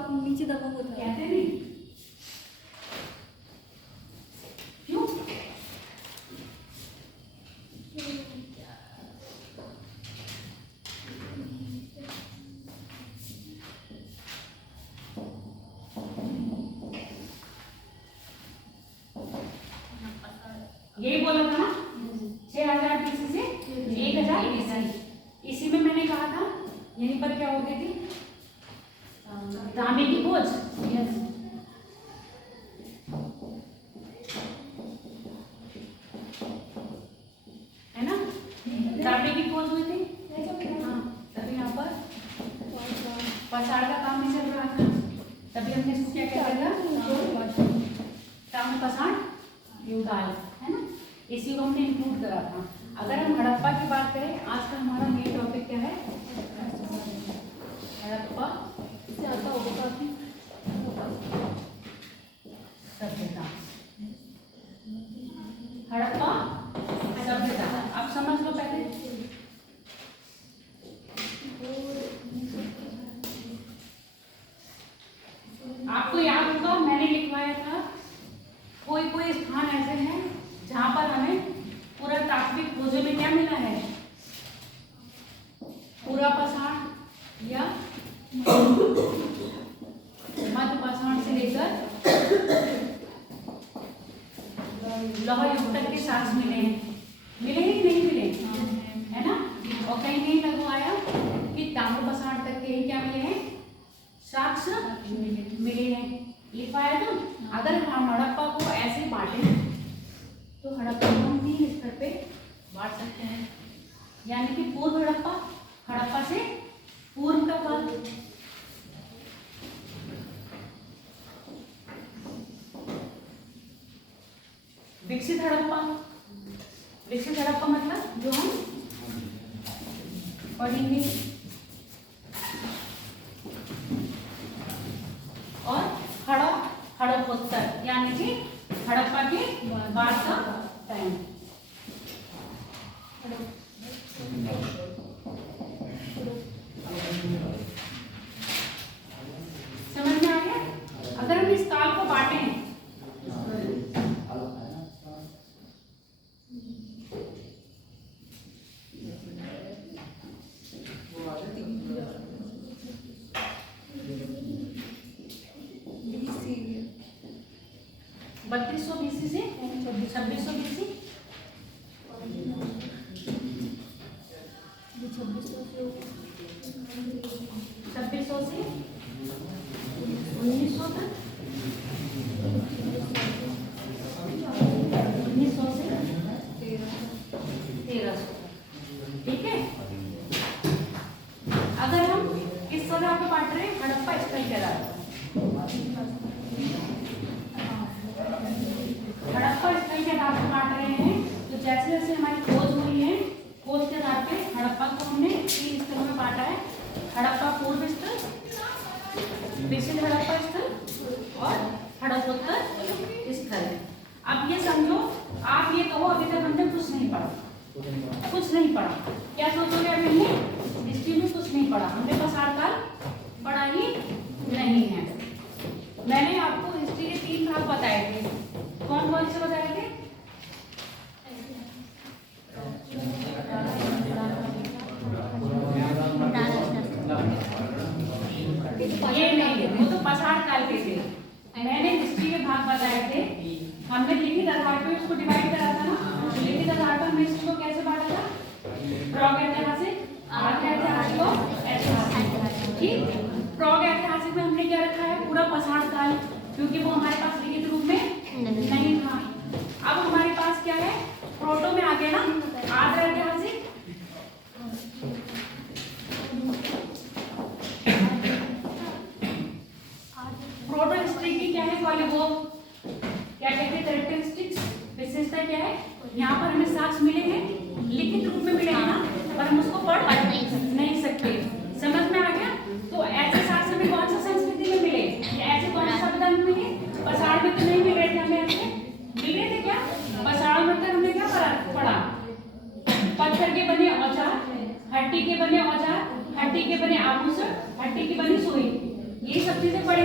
आप नीचे दबाओगे तो कहते नहीं क्यों? यही बोला था ना 6000 पीसी से 1000 पीसी। इसी में मैंने कहा था यहीं पर क्या हो गई थी, तांबे की खोज। है ना, तांबे की खोज हुई थी। हाँ, तभी यहाँ पर पसाड़ का काम नहीं चल रहा था, तभी हमने इसको क्या कहते थे, तांबे पसाड़ युगाल, है ना, इसी को हमने इंक्लूड करा था। अगर हम हड़प्पा की बात करें, आज का हमारा मेन टॉपिक क्या है, हड़प्पा सभ्यता। हड़प्पा सभ्यता, अब समझ लो पहले। आपको याद होगा मैंने लिखवाया था, कोई कोई स्थान ऐसे हैं जहां पर हमें पुरातात्विक खोजों में क्या मिला है, पूरा पाषाण या मध्य पाषाण से लेकर लौह युग तक के साक्ष्य मिले हैं। मिले हैं कि नहीं मिले, है ना। और कहीं कहीं लगवाया कि ताम्र पाषाण तक के ही क्या मिले हैं, साक्ष्य मिले हैं, लिखवाया था। अगर हम हड़प्पा को ऐसे बांटे तो हड़प्पा को हम 3 स्तर पे बांट सकते हैं, यानी कि पूर्व हड़प्पा, हड़प्पा से पूर्व का काल, विकसित हड़प्पा। विकसित हड़प्पा मतलब जो हम पढ़ेंगे, और हड़प्पोत्तर यानी कि हड़प्पा के बाद का टाइम। समझ में आ गया? अगर हम इस काल को बांटे, बत्तीस बीसी से 2600 बीसी, 2600 से 1900 तक, 1900 से 1300, ठीक है। अगर हम इस तरह पे बांट रहे हैं, हड़प्पा स्थल के आधार पर, हड़प्पा स्थल के आधार पर बांट रहे हैं, तो जैसे जैसे हमारी खोज हुई है, खोज के आधार पे हड़प्पा को हमने 3 स्तरों में बांटा है, हड़प्पा पूर्व स्थल, विकसित हड़प्पा स्थल और हड़प्पोत्तर स्थल। अब ये समझो, आप ये कहो अभी तक हमने कुछ नहीं पढ़ा, कुछ नहीं पढ़ा, क्या सोचोगे? अभी हमने हिस्ट्री में कुछ नहीं पढ़ा, हमने पसार काल पढ़ा ही नहीं है। मैंने आपको हिस्ट्री के 3 भाग बताए थे, कौन कौन से बताए थे? ये नहीं, वो तो पसार काल के थे। मैंने हिस्ट्री के भाग बताए थे, हमने लिखित आधार पे उसको डिवाइड करा था ना। लिखित आधार पर हमने इसको कैसे बांटा था, प्रागैतिहासिक, आद्य-ऐतिहासिक और ऐतिहासिक। ठीक, प्रागैतिहासिक में हमने क्या रखा है, पूरा पसार काल, क्योंकि वो हमारे पास लिखित रूप में नहीं था। अब हमारे पास क्या है, प्रोटो में आ गया ना, आद्य ऐतिहासिक, प्रोटो हिस्ट्री की क्या है, वो क्या कहते हैं, कैरेक्टरिस्टिक्स, विशेषता क्या है, यहाँ पर हमें साक्ष्य मिले हैं, लिखित रूप में मिले हैं ना, पर हम उसको पढ़ नहीं सकते। समझ में आ गया? तो ऐसे साक्ष्य में कौन सा संस्कृति में मिले, ऐसे कौन सा सभ्यता में मिले, पसाड़ में तो नहीं मिल रहे थे हमें, ऐसे मिल रहे थे क्या, पसाड़ में तक हमने क्या पढ़ा, पत्थर के बने औजार, हड्डी के बने औजार, हड्डी के बने आभूषण, हड्डी की बनी सुई, ये सब चीजें पढ़ी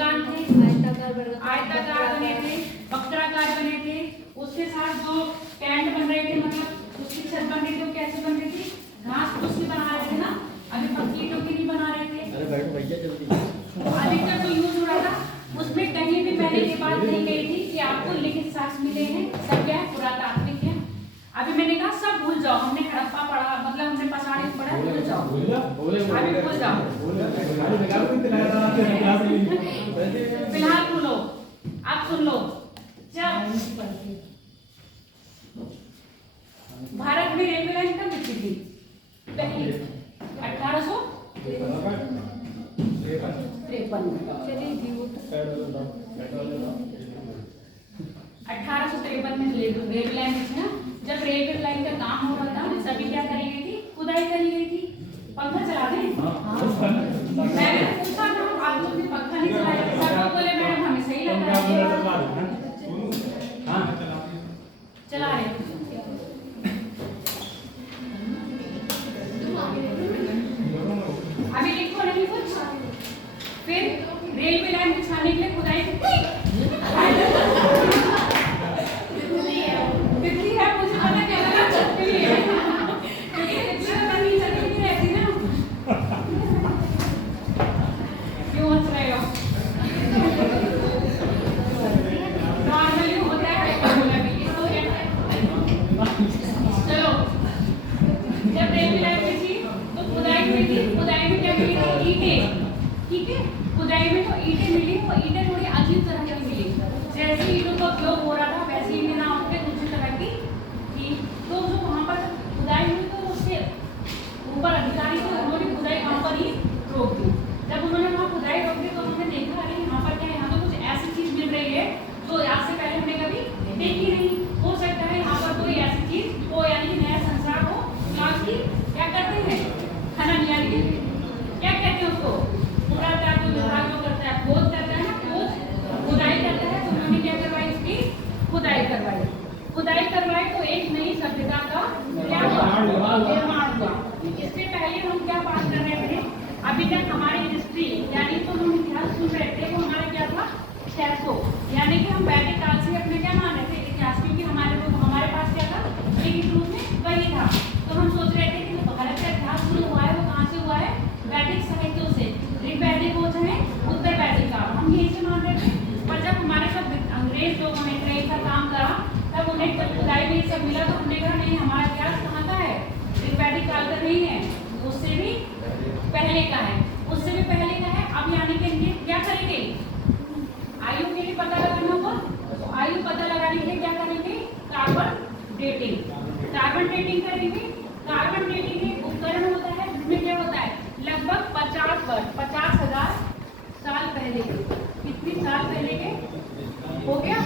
वर्गाकार थे, आयताकार बने थे, वक्राकार बने थे। उसके साथ जो टेंट बन रहे थे, मतलब उसकी छत बन रही थी, वो कैसे बन रही थी? घास फूस की बना रहे थे ना, अभी पक्की टोकी नहीं बना रहे थे। अरे बैठो भैया जल्दी। तो अधिकतर जो यूज हो रहा था उसमें कहीं भी मैंने ये बात नहीं कही थी कि आपको लिखित साक्ष्य मिले हैं, सब क्या है? पुरातात्विक है। अभी मैंने कहा सब भूल जाओ, हमने हड़प्पा पढ़ा, मतलब हमने पछाड़ी पढ़ा, भूल जाओ, अभी भूल जाओ, फिलहाल भूलो। आप सुन लो, जब भारत में रेलवे लाइन कब बिछी थी? पहली 1853 में रेलवे लाइन बिछी ना। जब रेलवे लाइन का काम हो रहा था तभी क्या करी गई थी? खुदाई करी गई थी। पंखा चला दें? मैंने पूछा था, आप लोग ने पंखा नहीं चलाया, सब लोग बोले मैडम हमें सही लग रहा है। चला रहे अभी लिखो नहीं कुछ। फिर रेलवे लाइन बिछाने के लिए खुदाई कितनी है मुझे पता क्या लगा, कितनी है क्योंकि कितनी करनी चलती रहती ना। क्यों हंस रहे हो? नॉर्मली होता है चलो, जब रेलवे लाइन बिछी तो खुदाई हुई थी। खुदाई में क्या मिली थी? ईंटें। ठीक है, खुदाई में तो ईंटें मिली, वो ईंटें थोड़ी अजीब तरह की मिली। जैसे ईंटों का उपयोग हो रहा था वैसे ईंटें ना होते दूसरी तरह की थी। तो जो वहाँ पर खुदाई हुई तो उसके ऊपर अधिकारी थे, उन्होंने खुदाई वहाँ पर ही रोक दी। जब उन्होंने वहाँ खुदाई रोक दी तो उन्होंने देखा अरे यहाँ पर क्या, यहाँ तो कुछ ऐसी चीज मिल रही है जो आज से पहले हमने कभी देखी नहीं। हो सकता है यहाँ पर कोई ऐसी चीज हो, यानी कि नया संसार हो, की क्या करते हैं? खनन, यानी कि क्या कहते हैं उसको? पुरातत्व विभाग जो करता है, खोज करता है ना, खोज खुदाई करता है। तो उन्होंने क्या करवाई? इसकी खुदाई करवाई। खुदाई करवाई तो एक नई सभ्यता का क्या हुआ? निर्माण हुआ। इससे पहले हम क्या बात कर रहे थे? अभी तक हमारी हिस्ट्री यानी तो हम इतिहास सुन रहे थे, वो हमारा क्या था? 600, यानी कि हम वैदिक काल से अपने क्या मान रहे थे? इतिहास, क्योंकि हमारे पास क्या था? लिखित रूप में वही था। तो हम सोच रहे थे कि जो भारत का इतिहास शुरू हुआ है वो कहाँ से हुआ है? वैदिक साहित्यों से, ऋग्वैदिक हो चाहे उत्तर वैदिक काल, हम यही से मान रहे थे। पर जब हमारे सब अंग्रेज लोगों ने ट्रेन का काम करा तब उन्हें जब खुदाई में सब मिला तो हमने कहा नहीं, हमारा इतिहास कहाँ का है? ऋग्वैदिक काल का नहीं है, उससे भी पहले का है, उससे भी पहले का है। अब यानी के लिए क्या करेंगे? आयु के लिए पता लगाना होगा, तो आयु पता लगाने के लिए क्या करेंगे? Carbon dating. कार्बन डेटिंग करेंगे। कार्बन डेटिंग एक उपकरण होता है जिसमें क्या होता है? लगभग 50 वर्ष, 50,000 साल पहले के, कितनी साल पहले के हो गया?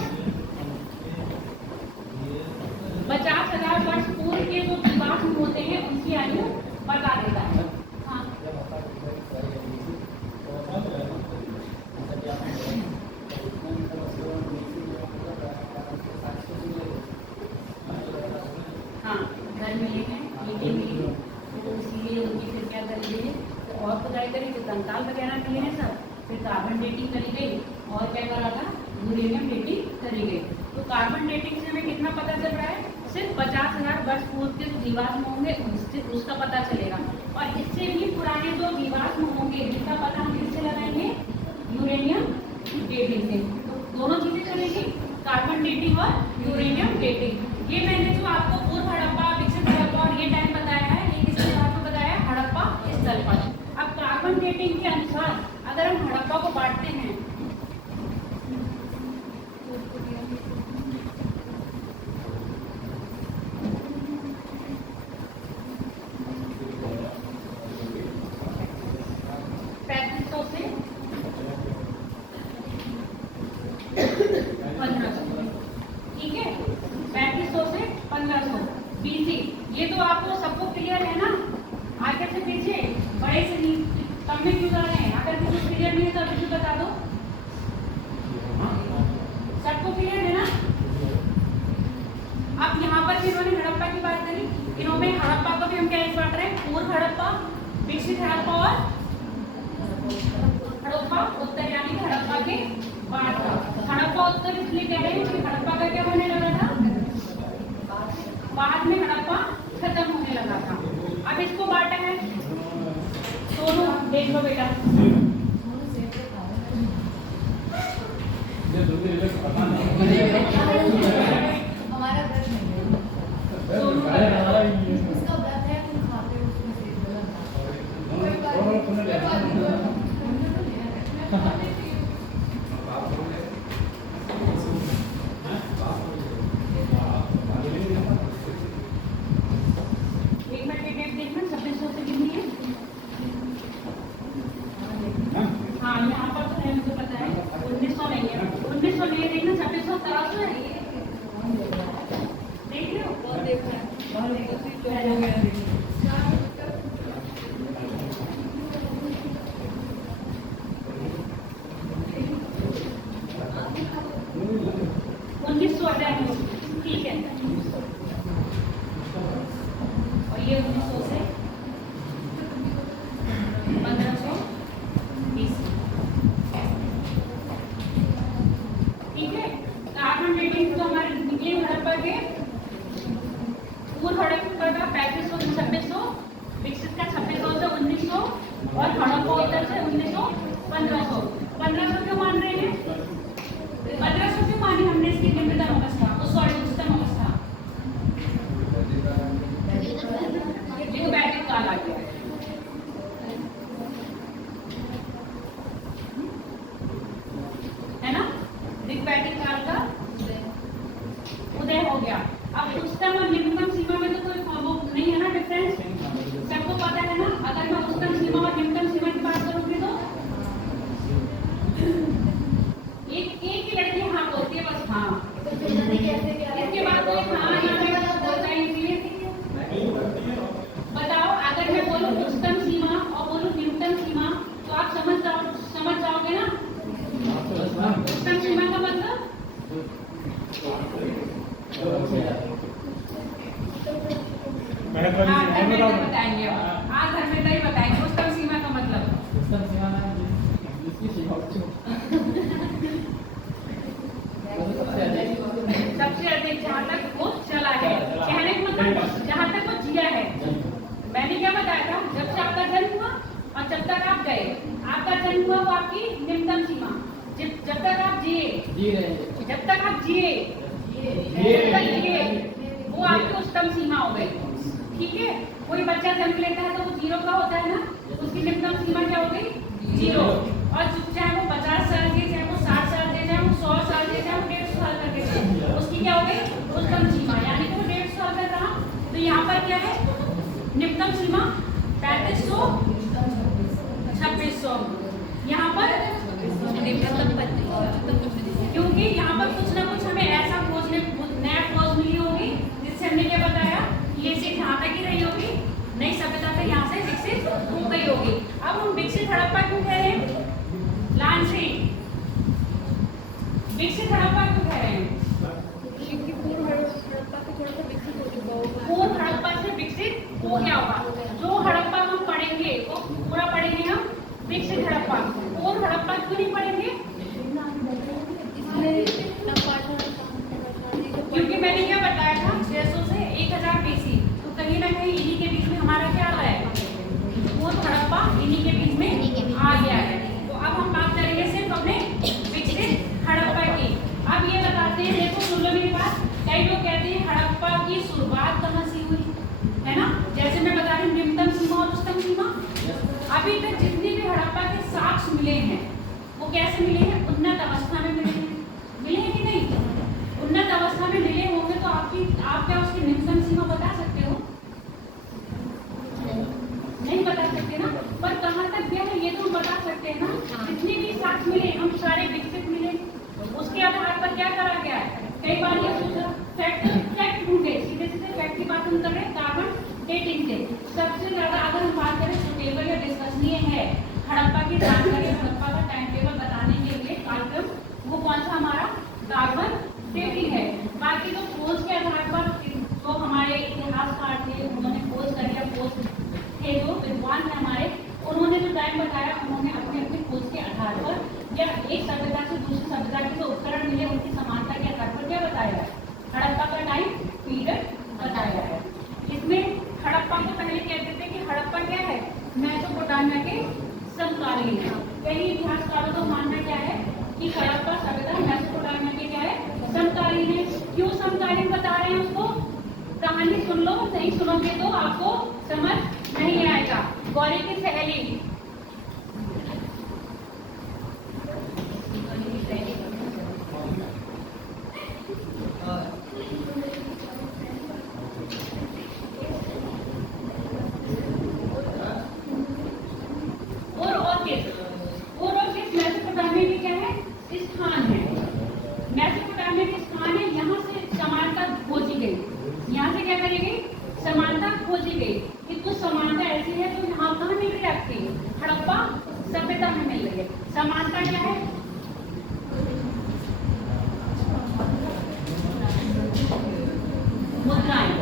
50,000 वर्ष पूर्व के जो जीवाश्म होते हैं उनकी आयु बता देता है। हाँ, हाँ, घर मिले हैं, ईंटें मिली हैं, तो इसीलिए उनकी फिर क्या करेंगे? तो और खुदाई करेंगे, कंकाल वगैरह मिले हैं सब, फिर कार्बन डेटिंग करी गई और क्या करा था? यूरेनियम डेटिंग करी गई। तो कार्बन डेटिंग से हमें कितना पता चल रहा है? सिर्फ 50,000 वर्ष पूर्व के जो जीवाश्म होंगे उसका पता चलेगा। और इससे भी पुराने जो जीवाश्म होंगे जिसका पता हम किससे लगाएंगे? यूरेनियम डेटिंग से। तो दोनों चीजें चलेगी, कार्बन डेटिंग और यूरेनियम डेटिंग। ये मैंने जो आपको पूर्व हड़प्पा, विकसित हड़प्पा और ये टाइम बताया है, ये किसके आधार पर बताया? हड़प्पा स्थल पर। अब कार्बन डेटिंग के अनुसार अगर हम हड़प्पा को बांटते हैं, ये तो आपको सबको क्लियर है ना? आगे से पीछे, बड़े से कम में क्यों जा रहे हैं? अगर किसी क्लियर नहीं है तो अभी बता दो। इसलिए कह रहे हैं कि हड़प्पा का क्या होने लगा था, बाद में हड़प्पा खत्म होने लगा था। अब इसको बांटा है, दोनों देख लो बेटा। हमारा व्रत नहीं है, उसका व्रत है, तुम खाते हो उसमें से एक मिनट की डेट देखना, 2600 से कितनी है? हाँ यहाँ पर तो है, मुझे पता है 1900 नहीं है, 1900 नहीं है, देखना 2600 तरासू है, देख रहे हो? बहुत देख रहे हैं, बहुत देख रहे हैं। 1900 आ जाएगा, ठीक है। और ये 1900 से 1520, ठीक है। कार्बन डेटिंग तो हमारे निकले हड़प्पा के, पूर्व हड़प्पा का 3500 से 2600, विकसित का 2600 से 1900 और हड़प्पा उत्तर से 1900 1500। 1500 क्यों मान रहे हैं? 1500 क्यों मानी हमने इसकी निम्नतम अवस्था, सॉरी उच्चतम अवस्था? देखो वैदिक काल आ गया, है ना? वैदिक काल का उदय हो गया। अब उच्चतम और निम्नतम सीमा में तो कोई वो नहीं है ना डिफरेंस, सबको पता है ना। अगर मैं उच्चतम सीमा और निम्नतम सीमा की बात करूंगी तो एक ही लड़की हाँ बोलती है बस, हाँ। इसके बाद कोई हाँ बोलता ही नहीं है। बताओ, अगर मैं बोलूं उच्चतम सीमा और बोलूं निम्नतम सीमा तो आप समझ जाओगे ना? उच्चतम सीमा का मतलब बताएंगे, आज धर्मेंद्र ही बताएंगे उच्चतम सीमा का मतलब। सबसे अधिक जहाँ तक वो चला है, कहने का मतलब जहाँ तक वो जिया है। मैंने क्या बताया था, जब से आपका जन्म हुआ और जब तक आप गए, आपका जन्म हुआ वो आपकी निम्नतम सीमा, जब तक आप जिए, जब तक आप जिए वो आपकी उच्चतम सीमा हो गई, ठीक है। कोई बच्चा जन्म लेता है तो वो 0 का होता है ना, उसकी निम्नतम सीमा क्या हो गई? 0। और चाहे वो 50 साल के, चाहे वो 60 साल के, चाहे वो 100 साल के, चाहे वो 150 साल तक के, उसकी क्या हो गई? उच्चतम सीमा, यानी कि वो 150 साल का रहा। तो यहाँ पर क्या है निम्नतम सीमा? 3500 2600। यहाँ पर क्योंकि यहाँ पर कुछ ना कुछ हमें ऐसा नया खोज मिली होगी जिससे हमने क्या बताया, ये चीज यहाँ तक ही रही होगी, नई सभ्यता तक यहाँ से विकसित हो गई होगी। अब हम विकसित हड़प्पा क्यों कह रहे हैं? लांसी विकसित हड़प्पा क्यों कह रहे हैं? पूर्व हड़प्पा को थोड़ा सा विकसित हो चुका होगा, पूर्व हड़प्पा से विकसित हो गया होगा। जो हड़प्पा हम पढ़ेंगे वो पूरा पढ़ेंगे हम विकसित हड़प्पा, पूर्व हड़प्पा क्यों नहीं पढ़ेंगे? क्योंकि मैंने क्या बताया था, 600 से 1000 BC, तो कहीं ना कहीं इन्हीं के बीच में हमारा क्या आ रहा है, पूर्व हड़प्पा इन्हीं के बीच में आ गया है। तो अब हम बात करेंगे सिर्फ अपने विकसित हड़प्पा की। अब ये बताते हैं, देखो सुन लो मेरी बात, कई लोग कहते हैं हड़प्पा की शुरुआत कहाँ से हुई, है ना? जैसे मैं बता रही हूँ निम्नतम सीमा और उच्चतम सीमा, अभी तक जितने भी हड़प्पा के साक्ष्य मिले हैं वो कैसे मिले हैं? उन्नत अवस्था में मिले हैं, मिले हैं कि नहीं? उन्नत अवस्था में मिले होंगे तो आप क्या उसकी निम्नतम सीमा बता सकते हो? नहीं बता सकते ना, पर कहाँ तक गया है ये तो हम बता सकते हैं ना। जितने भी साक्ष्य मिले हम सारे विकसित मिले, उसके आधार पर क्या करा गया है? कई बार ये सोचा फैक्ट ढूंढे, सीधे फैक्ट की बात हम कर रहे हैं कार्बन डेटिंग से। सबसे ज्यादा अगर हम बात करें सुटेबल या डिस्कशनीय है हड़प्पा की जानकारी, हड़प्पा का टाइम टेबल बताने के लिए कार्यक्रम, वो कौन सा हमारा कार्बन डेटिंग है। बाकी तो खोज के आधार पर जो हमारे इतिहासकार थे उन्होंने खोज कर लिया, खोज थे जो विद्वान थे हमारे, उन्होंने जो टाइम बताया उन्होंने अपने अपने खोज के आधार पर या एक सभ्यता से दूसरी सभ्यता के जो उपकरण मिले उनकी समानता मेसोपोटामिया के समकालीन है। कई इतिहासकारों का मानना क्या है कि हड़प्पा सभ्यता मेसोपोटामिया के क्या है, समकालीन है। क्यों समकालीन बता रहे हैं उसको? कहानी सुन लो, नहीं सुनोगे तो आपको समझ नहीं आएगा। गौरी की सहेली, समानता खोजी गई कि कुछ समानता ऐसी है जो यहाँ कहाँ मिल रही है आपकी, हड़प्पा सभ्यता में मिल रही है। समानता क्या है? मुद्राएं।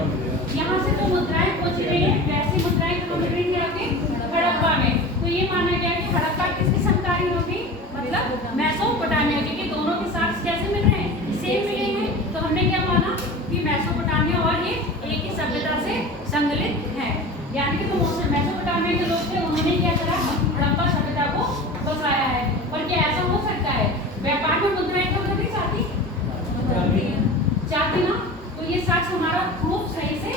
यहाँ से जो मुद्राएं खोजी गई है वैसी मुद्राएं कहाँ मिल रही है आपके, हड़प्पा में। तो ये माना गया कि हड़प्पा किसकी समकालीन होगी, मतलब मेसोपोटामिया की। कि दोनों के साथ कैसे मिल रहे हैं, सेम मिले हैं। तो हमने क्या माना कि मेसोपोटामिया और ये एक ही सभ्यता से संगलित है। यानी कि जो मेसोपोटामिया के लोग थे उन्होंने क्या करा, हड़प्पा सभ्यता को बसाया है। और क्या ऐसा हो सकता है व्यापार में मुद्राएं तो कभी चाहती ना, तो ये सच हमारा प्रूफ सही से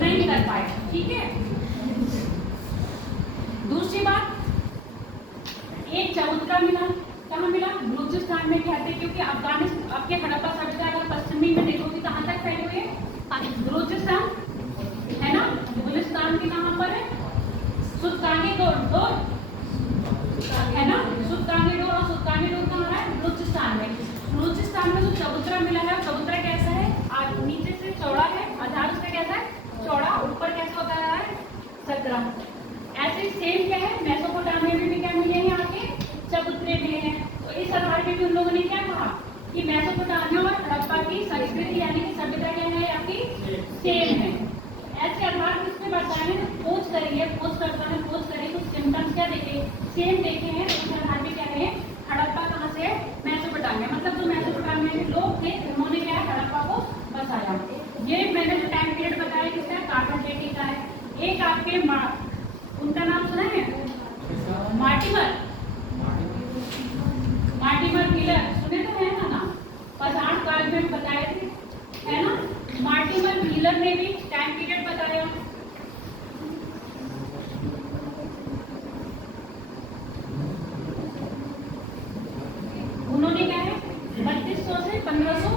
नहीं कर पाए। ठीक है। दूसरी बात, एक चबूतरा मिला, कहाँ मिला, बलूचिस्तान में कहते, क्योंकि अफगानिस्तान आपके हड़प्पा सभ्यता अगर पश्चिमी में देखोगे कहाँ तक फैले हुए हैं, बलूचिस्तान है ना। बलूचिस्तान के कहाँ पर है, सुल्तानी डोर है ना, सुल्तानी डोर। और सुल्तानी डोर कहाँ है, बलूचिस्तान में। बलूचिस्तान में जो चबूतरा मिला है, चबूतरा कैसा है, नीचे से चौड़ा है, आधार उसका कैसा है, चौड़ा, ऊपर कैसा होता है, सकरा। ऐसे सेम क्या है, मेसोपोटामिया में भी क्या मिले हैं, आगे चबूतरे मिले हैं। तो इस आधार पे भी उन लोगों ने क्या कहा कि मेसोपोटामिया और हड़प्पा की संस्कृति यानी कि सभ्यता क्या है आपकी, सेम है। ऐसे आधार किसने बताए हैं, खोज करी है, खोजकर्ता ने खोज करी, कुछ सिम्टम्स क्या देखे, सेम देखे हैं। उस आधार पे क्या है, हड़प्पा कहाँ से है, मेसोपोटामिया। मतलब जो मेसोपोटामिया के लोग थे उन्होंने क्या है, हड़प्पा को बसाया। ये मैंने जो टाइम पीरियड बताया किसका, कार्बन डेटिंग का है। एक आपके उनका नाम सुना है, मार्टिमर व्हीलर, सुने तो है ना नाम, पसाण काल में बताए थे, है ना। मार्टिमर व्हीलर ने भी टाइम पीरियड बताया। उन्होंने क्या है 3200 से 1500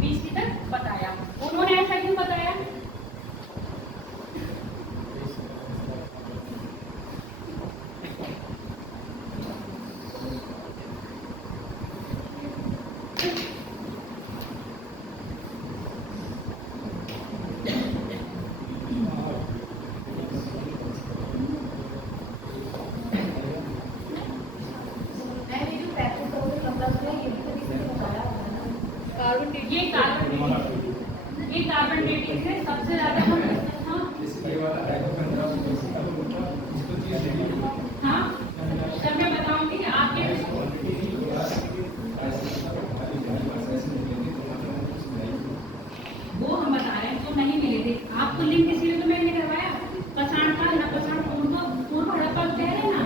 BC तक बताया। उन्होंने ऐसा क्यों बताया, ये कार्बन डेटिंग से सबसे ज्यादा हम हाँ, जब मैं बताऊंगी आपके वो हम बता रहे हैं जो नहीं मिले थे आपको लिंक, इसीलिए तो मैंने करवाया। पसाण काल न पसाण पूर्व हड़प्पा कह रहे हैं ना,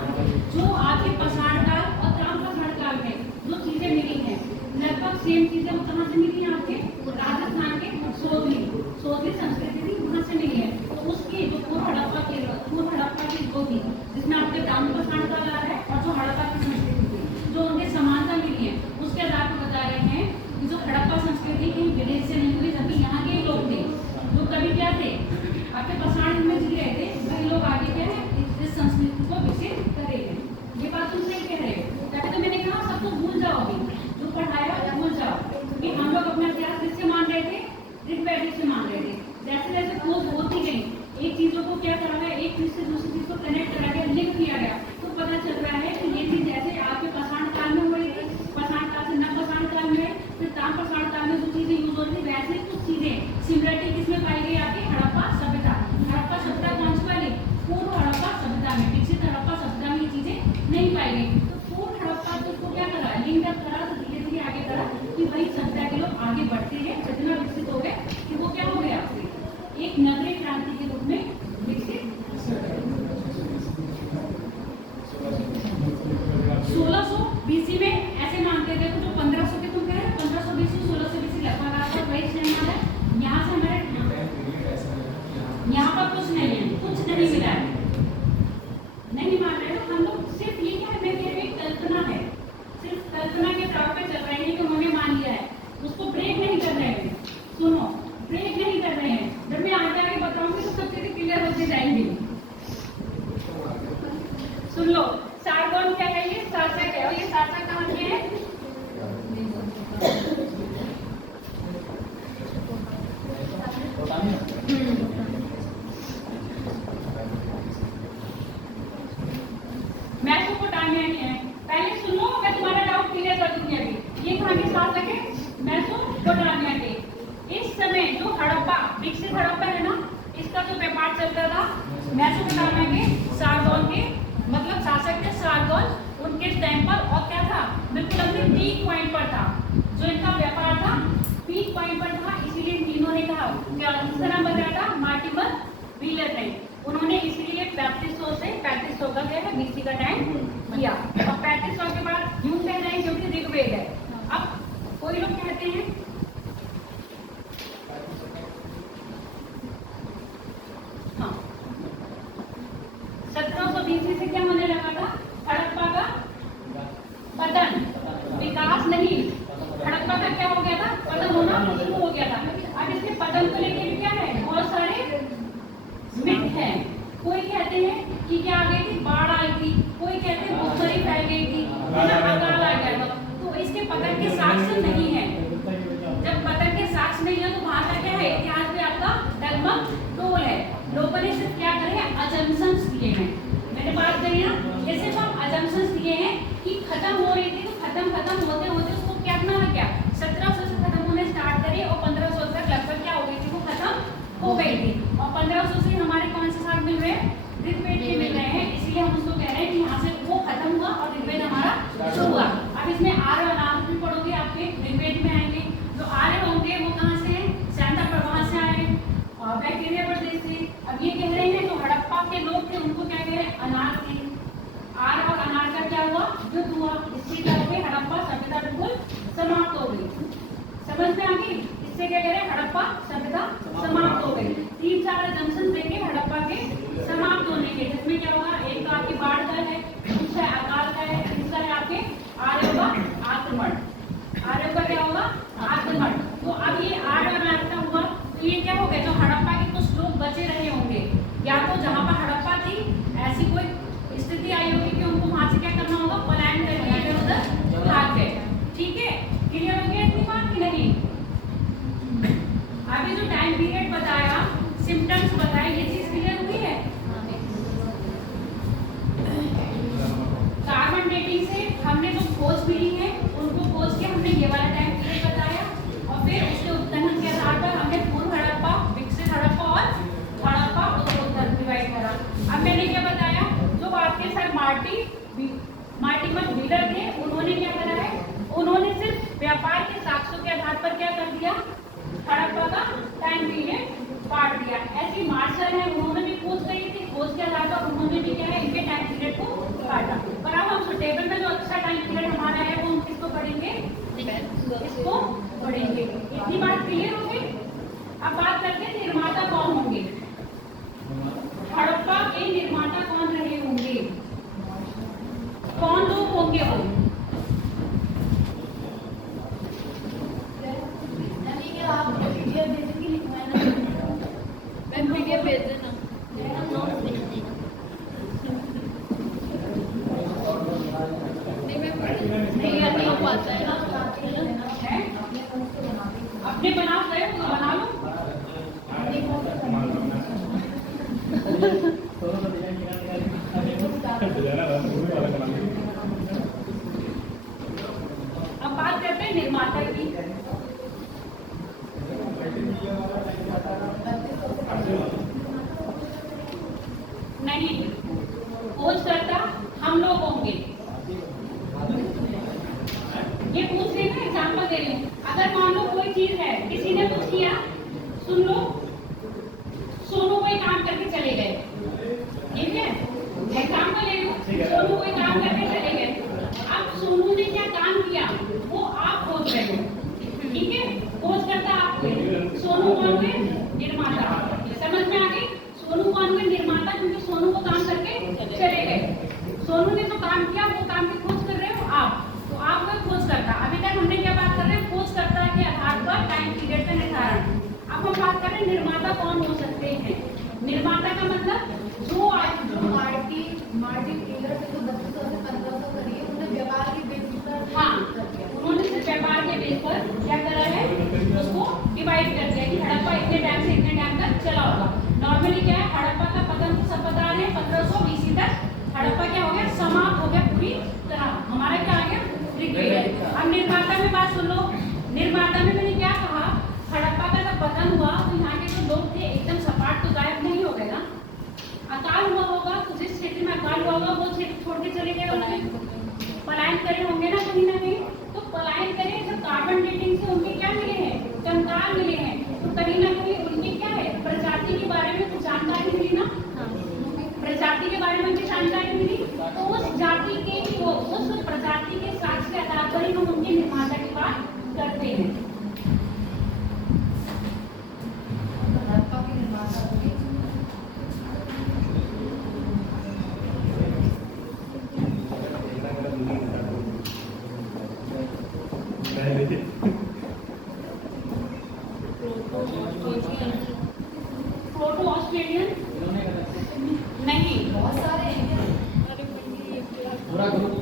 जो आपके पसाण काल और ताम पसाण काल में जो चीजें मिली हैं लगभग सेम चीजें वो कहाँ से मिली है, आपके राजस्थान के सोधली संस्कृति थी वहाँ से मिली है। तो उसकी जो पूर्व हड़प्पा की जो थी जिसमें आपके ताम पसाण काल आ रहा है और जो हड़प्पा की संस्कृति थी जो उनकी समानता मिली है उसके आधार पर बता रहे हैं कि जो हड़प्पा संस्कृति कहीं विदेश से नहीं हुई, जबकि यहाँ के लोग थे जो कभी क्या थे आपके पसाण में जी रहे थे, वही लोग आगे क्या है इस संस्कृति को विकसित करेंगे। ये बात तुम सही कह रहे हो। तभी तो मैंने कहा सबको भूल जाओ, अभी जो पढ़ाया भूल जाओ, क्योंकि हम लोग अपना इतिहास किससे मान रहे थे, ऋग्वेद से मान रहे थे। जैसे जैसे खोज होती गई, एक चीजों को क्या करा गया, एक चीज से दूसरी चीज को कनेक्ट करा गया, लिंक किया गया, तो पता चल रहा है कि ये चीज जैसे आपके पसाण काल में हो रही थी, पसाण काल से न पसाण काल में, फिर ताम पसाण काल में जो चीजें यूज हो रही थी, वैसे कुछ चीजें सिमिलरिटी किसमें पाई गई, आपकी हड़प्पा सभ्यता। सुन लो, सारगोन क्या है? ये शासक है। और ये शासक कहाँ के हैं? मेसोपोटामिया के हैं। पहले सुनो, मैं तुम्हारा डाउट क्लियर कर दूंगी अभी। ये कहाँ के शासक है? मेसोपोटामिया के। इस समय जो हड़प्पा, विकसित हड़प्पा है ना, इसका जो व्यापार चलता था मेसोपोटामिया के सारगोन के, मतलब शासक थे सारगोन, उनके टाइम पर। और क्या था? बिल्कुल अपने पीक पॉइंट पर था जो इनका व्यापार था, पीक पॉइंट पर था। इसीलिए तीनों ने कहा, क्या इसका नाम बताया था? मार्टिमर व्हीलर ने। उन्होंने इसीलिए 3500 से 3500 का क्या है बीसी का टाइम किया। और 3500 के बाद यूं कह रहे हैं क्योंकि ऋग्वेद है। अब कोई लोग कहते हैं हाँ 1700 बीसी से क्या होने लगा था? हड़प्पा का पतन, विकास नहीं। हड़प्पा का क्या हो गया था? पतन होना शुरू हो गया था। अब इसके पतन को लेकर भी क्या है? बहुत सारे मिथ है। कोई कहते हैं कि क्या आ गई थी? बाढ़ आई थी। कोई कहते हैं भूखमरी फैल गई थी, अकाल आ गया था। तो इसके पतन के साक्ष्य नहीं है। जब पतन के साक्ष्य नहीं है तो वहां का क्या है? इतिहास में आपका डगमग डोल है। लोगों ने सिर्फ क्या करे? अजम्पशंस दिए हैं। मैंने बात करी ना, ये सिर्फ हम अजम्पशंस दिए हैं कि खत्म हो रही थी, तो खत्म होते होते उसको क्या करना है? क्या 1700 से खत्म होने स्टार्ट करी और 1500 तक लगभग क्या हो गई थी? वो खत्म हो गई थी। और 1500 से हमारे कौन से साल मिल रहे हैं? ऋग्वेद के मिल रहे हैं। इसलिए हम उसको कह रहे हैं कि यहाँ से वो खत्म हुआ और ऋग्वेद हमारा शुरू हुआ। अब इसमें आर्य और अनार्य भी पढ़ोगे, आपके ऋग्वेद में आएंगे। जो आर्य होंगे वो कहाँ से हैं? सैंडा प्रवाह से आए, बैक्टीरिया प्रदेश से। अब ये कह रहे हैं जो हड़प्पा के लोग थे उनको क्या कह रहे हैं? अनार्य थे। आर्य और अनार्य का क्या हुआ? युद्ध हुआ। इसके चलते हड़प्पा सभ्यता बिल्कुल समाप्त हो गई। समझ में आ गई? इससे क्या कह रहे हैं? हड़प्पा सभ्यता समाप्त हो गई। 3-4 जंक्शन देखे हड़प्पा के समाप्त होने के। जिसमें क्या होगा? एक तो आपकी बाढ़ का है, दूसरा अकाल का है, तीसरा है आपके आर्यों का आक्रमण। आर्यों का क्या होगा? आक्रमण। तो अब ये आर्य और अनार्य का हुआ, तो ये क्या हो गया? जो हड़प्पा के कुछ लोग बचे रहे होंगे, या तो जहाँ पर हड़प्पा थी ऐसी कोई स्थिति आई होगी कि उनको वहां से क्या करना होगा? पलायन करके इधर उधर भाग गए। ठीक है, क्लियर हो गया इतनी बात कि नहीं? अभी जो टाइम पीरियड बताया, सिम्टम्स बताए, ये चीज क्लियर हुई है? कार्बन डेटिंग से हमने जो खोज मिली है उनको खोज के हमने ये वाला टाइम पीरियड बताया। और फिर उसके उत्खनन के आधार पर हमने पूर्व हड़प्पा, विकसित हड़प्पा और हड़प्पा उत्तर डिवाइड करा। अब मैंने क्या बताया? जो आपके सर मार्टिमर व्हीलर थे, उन्होंने क्या करा है? उन्होंने सिर्फ व्यापार के साक्ष्यों के आधार पर क्या कर दिया? हड़प्पा का टाइम पीरियड बांट दिया। ऐसी मार्शल है, उन्होंने भी खोज करी थी। खोज के आधार पर उन्होंने भी क्या है? इनके टाइम पीरियड को बांटा। पर अब हम टेबल में जो अच्छा टाइम पीरियड हमारा है वो हम किसको पढ़ेंगे? इसको पढ़ेंगे। इतनी बात क्लियर हो गई? अब बात करते हैं निर्माता कौन होंगे। हड़प्पा के निर्माता कौन रहे होंगे? कौन लोग होंगे वो? पीडीएफ भेज देना। अपने बनाओ, गए तो बना लो। अब बात करते हैं निर्माता की। नहीं, खोजकर्ता हम लोग होंगे। ये पूछ रहे हैं, एग्जाम्पल दे रही हूँ। अगर मान लो कोई चीज है, किसी ने कुछ किया, सुन लो, सोनू कोई काम करके चले गए, ठीक है? एग्जाम्पल ले लो, सोनू कोई काम करके चले गए। अब सोनू ने क्या काम किया वो आप खोज रहे हो, ठीक है? खोजकर्ता आप हुए, सोनू कौन हुए? निर्माता। समझ में आ गई? सोनू कौन हुए? निर्माता, क्योंकि सोनू को काम करके चले गए। सोनू ने जो काम किया वो काम की खोज कर रहे हो आप, तो आप कोई खोज करता। अभी तक हमने क्या बात कर रहे हैं? खोजकर्ता के आधार पर टाइम पीरियड का निर्धारण। अब हम बात करें निर्माता कौन हो सकते हैं। निर्माता का मतलब जो मार्टिन व्हीलर सुन लो। निर्माता में मैंने क्या कहा, हड़प्पा का जब पतन हुआ तो यहाँ के जो लोग थे एकदम सपाट तो गायब नहीं हो गए ना, अकाल हुआ होगा, तो जिस क्षेत्र में अकाल हुआ होगा वो क्षेत्र छोड़ के चले गए होंगे, पलायन करे होंगे ना कहीं। तो पलायन करे जब कार्बन डेटिंग से उनके क्या मिले हैं, कंकाल मिले हैं, तो कहीं ना कहीं उनके क्या है, प्रजाति के बारे में कुछ जानकारी मिली ना, प्रजाति के बारे में उनकी जानकारी मिली। तो उस जाति के ही वो उस प्रजाति के साक्ष्य के आधार पर ही हम उनके निर्माता की बात करते हैं। प्रोटो ऑस्ट्रेलियन नहीं, बहुत सारे पूरा ग्रुप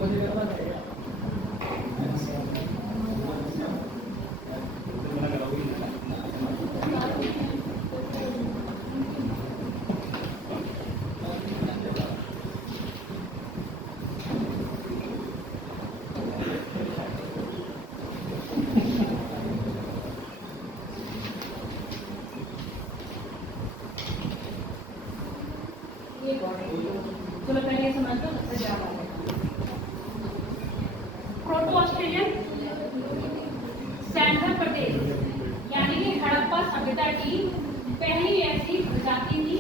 चलो पहले ये समझ लो, सबसे ज्यादा प्रोटो ऑस्ट्रेलियन सेंट्रल प्रदेश यानी कि हड़प्पा सभ्यता की पहली ऐसी प्रजाति थी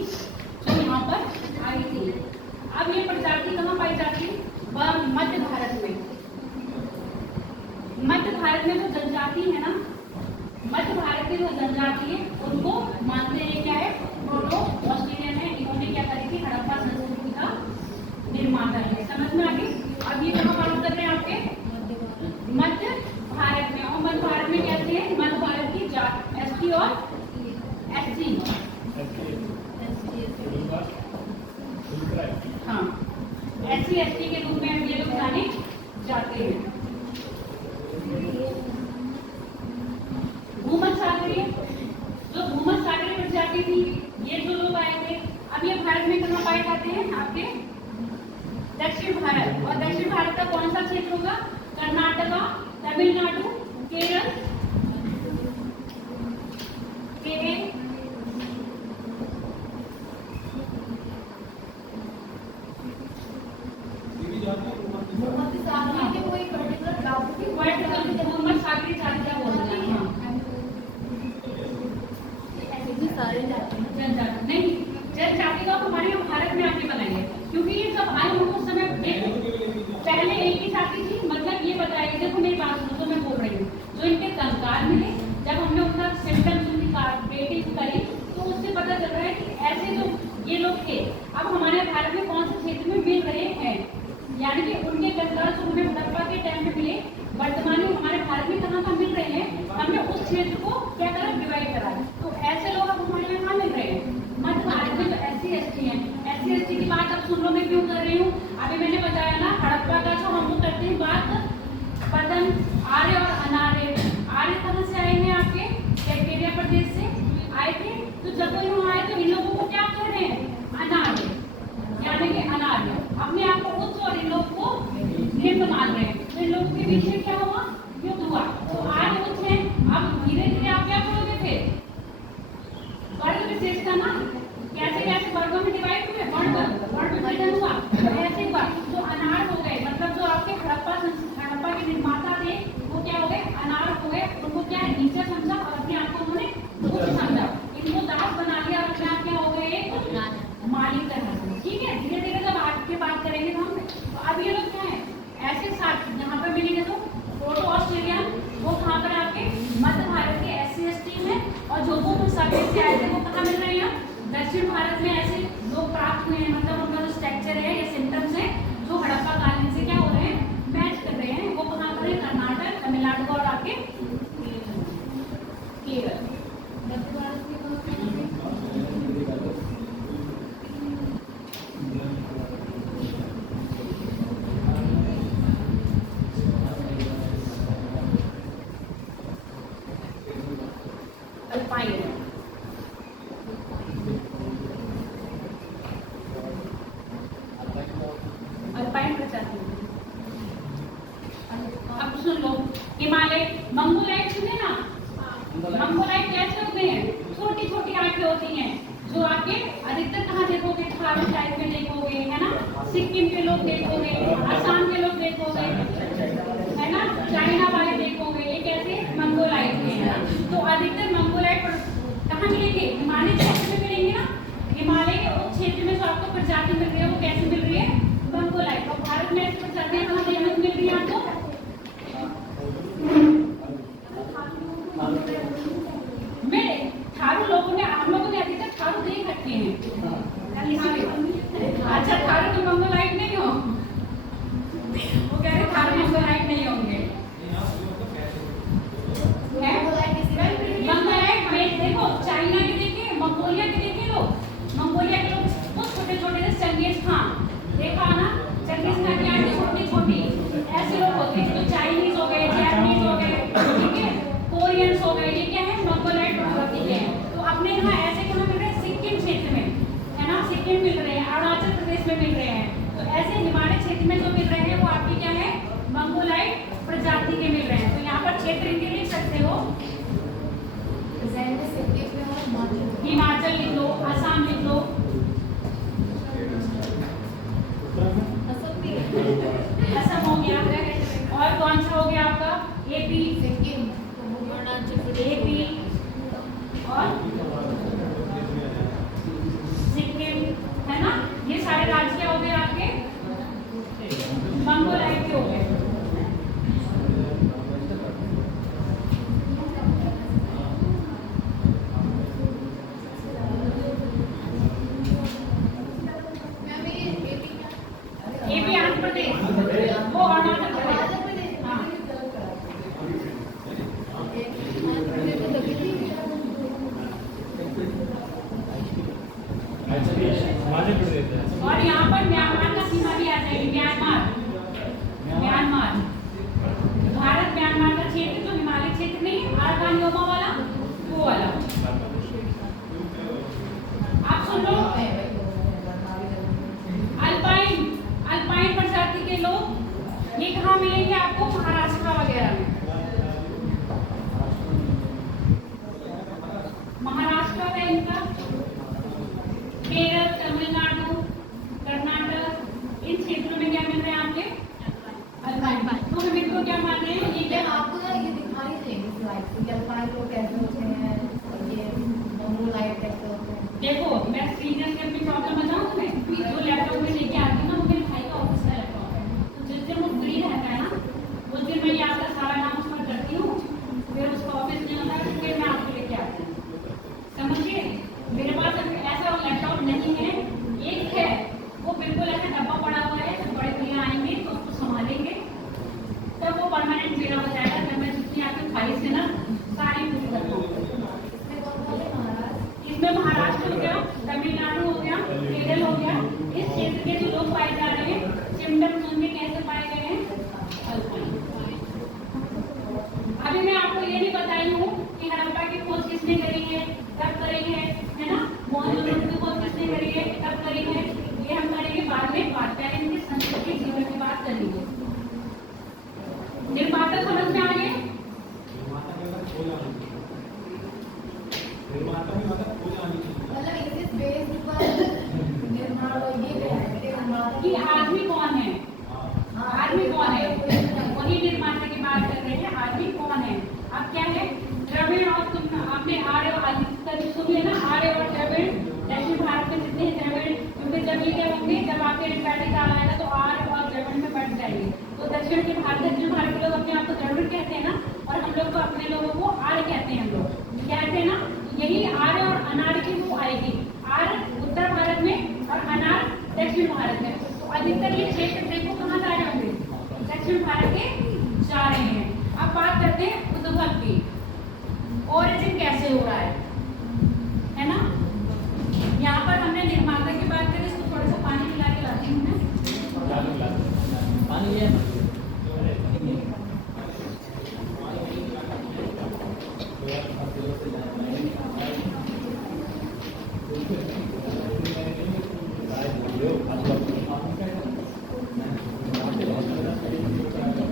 जो यहाँ पर आई थी। अब ये प्रजाति कहाँ पाई जाती, वह मध्य भारत में। मध्य भारत में जो जनजाति है ना, मध्य भारत की जो जनजाति है उनको मानते हैं क्या है, प्रोटो ऑस्ट्रेलियन है। इन्होंने क्या करी थी, हड़प्पा संस्कृति का निर्माता है। समझ में आ गई। अब ये कहाँ बात कर रहे हैं आपके, मध्य भारत में। और मध्य भारत में कैसे है, मध्य भारत की एसटी और एससी, हाँ एससी एसटी के रूप में ये लोग जाने जाते हैं। भूमध्यसागरीय, जो भूमध्यसागरीय प्रजाति थी, ये जो लोग आए थे। अब ये भारत में कहाँ पाए जाते हैं, आपके दक्षिण भारत। और दक्षिण भारत का कौन सा क्षेत्र होगा, कर्नाटका, तमिलनाडु, केरल, नहीं जनजाति का हमारे भारत में आके बनाएंगे, क्योंकि ये सब आए होंगे उस समय पहले एक ही जाति थी। मतलब ये बताइए, देखो मेरी बात सुनो, तो मैं बोल रही हूँ, जो इनके कंकाल मिले, जब हमने उनका सिम्टम्स उनकी डेटिंग करी तो उससे पता चल रहा है कि ऐसे जो ये लोग थे अब हमारे भारत में कौन से क्षेत्र में मिल रहे हैं, यानी कि उनके कंकाल जो हमें हड़प्पा के टाइम में मिले, वर्तमान में हमारे भारत में कहाँ मिल रहे हैं, हमने उस क्षेत्र को क्या करा, डिवाइड करा। तो ऐसे लोग अब हमारे में कहाँ मिल रहे हैं, मध्य भारत में जो एससी एसटी हैं। एससी एसटी की बात अब सुन लो मैं क्यों कर रही हूँ। अभी मैंने बताया ना, हड़प्पा का जो हम लोग करते हैं बात, पतन आर्य और अनार्य। आर्य कहाँ से आए हैं, आपके कैकेरिया प्रदेश से आए थे। तो जब वो यहाँ आए तो इन लोगों को क्या कह रहे हैं, अनार्य, यानी कि अनार्य। अपने आप को उच्च और इन लोग को निम्न मान रहे हैं। तो इन लोगों के बीच में क्या हुआ, युद्ध हुआ। तो आर्य उच्च है, अब धीरे धीरे आप क्या करोगे, फिर वर्ग विशेषता ना, कैसे कैसे वर्गों में डिवाइड हुए, वर्ण विभाजन हुआ, ऐसे हुआ तो अनार हो गए। मतलब जो आपके हड़प्पा के निर्माता थे वो क्या हो गए, अनार हो गए। उनको क्या है, नीचा समझा और अपने आप को उन्होंने उच्च समझा, इनको दास बना लिया और अपने आप क्या हो गए, मालिक तरह। ठीक है, धीरे धीरे जब आगे बात करेंगे हम। तो अब ये लोग क्या है, ऐसे साथ यहाँ पर मिलेंगे। तो प्रोटो ऑस्ट्रेलियन वो कहाँ पर आपके मध्य भारत के एससी एसटी में, और जो वो सभी से आए थे वो कहाँ मिल रहे हैं, दक्षिण भारत में ऐसे लोग प्राप्त हुए हैं। मतलब उनका जो स्ट्रक्चर है या सिम्टम्स है जो हड़प्पा कालीन से क्या हो रहे हैं, मैच कर रहे हैं। वो कहाँ पर है, कर्नाटक, तमिलनाडु और आगे केरल। मध्य भारत में हिमालय, मंगोलाइट सुने ना, मंगोलाइट कैसे होते हैं? छोटी छोटी आंखें होती हैं, जो आपके अधिकतर कहाँ देखोगे? थारू टाइप में देखोगे, है ना, सिक्किम के लोग देखोगे, असम के लोग देखोगे, है ना, चाइना वाले देखोगे, ये कैसे? मंगोलाइट के हैं। तो अधिकतर मंगोलाइट कहाँ मिलेंगे? हिमालय क्षेत्र में मिलेंगे ना। हिमालय के उस क्षेत्र में जो आपको प्रजाति मिल रही है वो कैसे मिल रही है? मंगोलाइट। और भारत में ऐसी प्रजातियां कहाँ देखने को मिल रही है आपको? में थारू लोगों ने, हम लोगों ने अधिकतर थारू देख रखे हैं। अच्छा, थारू तो मंगोलाइट नहीं हो, वो कह रहे थारू मंगोलाइट नहीं होंगे। मंगोलाइट में देखो, चाइना के देखे, मंगोलिया के देखे लोग, मंगोलिया के लोग वो छोटे छोटे से चंगेज खान देखा ना, चंगेज खान की आंखें छोटी छोटी, ऐसे लोग होते हैं। तो चाइनीज हो गए, जैपनीज हो गए, ठीक है, कोरियंस हो गए, ये क्या है? मंगोलाइट प्रजाति के हैं। तो अपने यहाँ ऐसे कहाँ मिल रहे हैं? सिक्किम क्षेत्र में, है ना, सिक्किम मिल रहे हैं, अरुणाचल प्रदेश में मिल रहे हैं। तो ऐसे हिमालय क्षेत्र में जो मिल रहे हैं वो आपकी क्या है? मंगोलाइट प्रजाति के मिल रहे हैं। तो यहाँ पर क्षेत्र इनके लिख सकते हो, हिमाचल लिख लो, असम लिख लो, असम हो गया, और कौन सा हो गया आपका? एपी, सिक्किम, एपी और सिक्किम, है ना। ये सारे राज्य क्या हो गए आपके? मंगोलाइट के हो गए। एपी आंध्र प्रदेश, वो अरुणाचल प्रदेश, हाँ। और यहाँ पर म्यांमार का सीमा भी आ जाएगी, म्यांमार, म्यांमार, भारत म्यांमार का क्षेत्र, जो हिमालय क्षेत्र नहीं, आराकानियोमा वाला, वो वाला। आप सुन लो, अल्पाइन, अल्पाइन प्रजाति के लोग ये कहाँ मिलेंगे आपको? महाराष्ट्र वगैरह में, महाराष्ट्र है इनका, केरल, तमिलनाडु, कर्नाटक, इन क्षेत्रों में क्या मिल रहे हैं आपके? अल्पाइन। तो हम इनको क्या मान रहे हैं? ये क्या आपको ना ये दिखाई देगी स्लाइड से कि अल्पाइन लोग कैसे होते हैं और ये मंगोलाइट कैसे होते हैं। देखो, मैं सीनियर से अपनी प्रॉब्लम बताऊं तुम्हें। जो लैपटॉप में लेके आती हूँ ना, वो मेरे भाई का ऑफिस का लैपटॉप है। तो जिस दिन वो फ्री रहता है ना, उस दिन मैं ये आपका सारा नाम उसमें करती हूँ, फिर उसका ऑफिस नहीं होता है, फिर मैं आपको लेके आती हूँ, समझिए। मेरे पास ऐसा लैपटॉप नहीं है, एक है, वो बिल्कुल ऐसा डब्बा पड़ा हुआ है। जब बड़े भैया आएंगे तो उसको संभालेंगे, तब वो परमानेंट मेरा हो जाएगा। जब मैं जितनी आपकी फाइल से ना सारी पूरी कर दूँ। इसमें महाराष्ट्र हो गया, तमिलनाडु हो गया, केरल हो गया, इस क्षेत्र के जो लोग पाए जा रहे हैं, सिमडम जोन में कैसे पाए गए हैं? अल्पाइन। अभी मैं आपको ये नहीं बताई हूँ कि हड़प्पा की खोज किसने करी है, कब करी है ना, मोहनजोदड़ो की खोज किसने करी है, कब करी है, ये हम करेंगे बाद में। बात पहले इनके संस्कृति जीवन की बात करेंगे। निर्माता समझ में आ गए? कि आदमी कौन है? आदमी कौन है? वही निर्माता की बात कर रहे हैं, आदमी कौन है? अब क्या है? द्रविड़, और तुम आपने आर्य कभी सुनिए ना, आर्य और द्रविड़, दक्षिण भारत में जितने द्रविड़, क्योंकि जब ये क्या होंगे, जब आपके एंटार्क्टिक काल आएगा तो आर्य और द्रविड़ में बढ़ जाएंगे। तो दक्षिण भारत के लोग अपने आप को द्रविड़ कहते हैं ना, और हम लोग को अपने लोगों को आर्य कहते हैं। हम लोग क्या कहते हैं ना, यही आर्य और अनार्य की वो आएगी। आर्य उत्तर भारत में और अनार्य दक्षिण भारत में। तो अधिकतर ये क्षेत्र देखो कहाँ जा रहे होंगे? दक्षिण भारत के जा रहे हैं। अब बात करते हैं उद्भव की, ओरिजिन कैसे हो रहा है ना। यहाँ पर हमने निर्माता की बात करी, इसको थोड़ा सा पानी मिला के लाती हूँ मैं। पानी है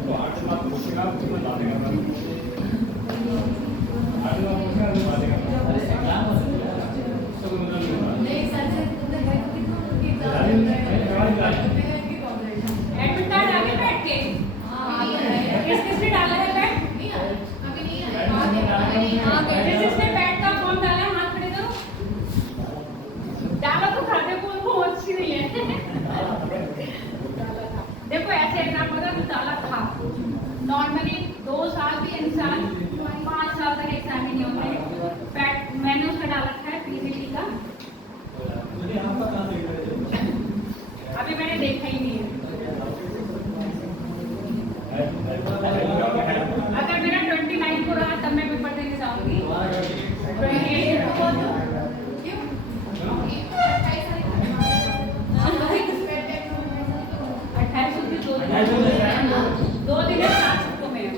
तो 8 लाख 2 दिन है 4 शिफ्टों में है।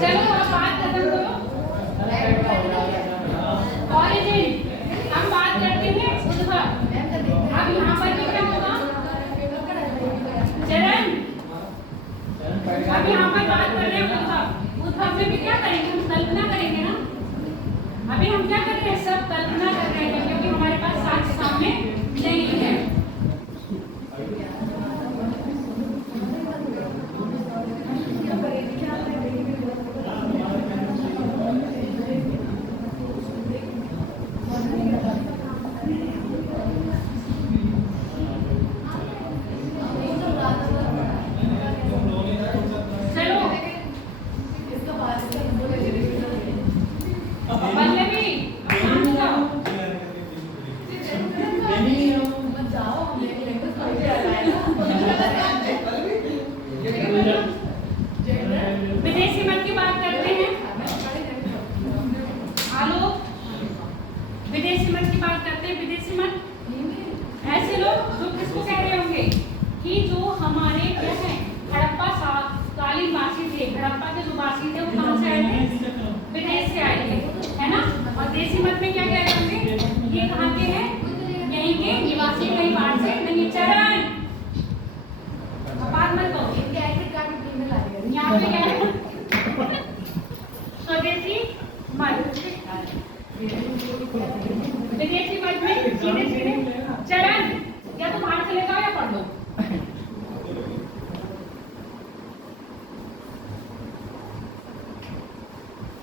चलो आप बात खत्म करो। ऑरिजिन हम बात करते हैं उद्भव। अब यहाँ पर भी क्या होगा? चरण। अब यहाँ पर बात कर रहे हैं उद्भव। उद्भव में भी क्या करेंगे? हम कल्पना करेंगे ना। अभी हम क्या कर रहे हैं? सब कल्पना कर रहे हैं क्योंकि हमारे पास साक्ष्य सामने नहीं है। विदेशी मत की बात करते हैं। आलोक, विदेशी मत की बात करते हैं। विदेशी मत ऐसे लोग जो किसको कह रहे होंगे कि जो हमारे क्या है हड़प्पा कालीन वासी थे, हड़प्पा के जो वासी थे वो कहाँ से आए थे? विदेश से आए थे, है ना। और देशी मत में क्या कह रहे होंगे? ये कहाँ के हैं? यहीं के निवासी, कहीं बाहर से नहीं। चरण बात मत करो। यहाँ पे क्या है? स्वदेशी मत। विदेशी मत में सीधे सीधे चरण या तो बाहर से लेकर आओ या पढ़ लो।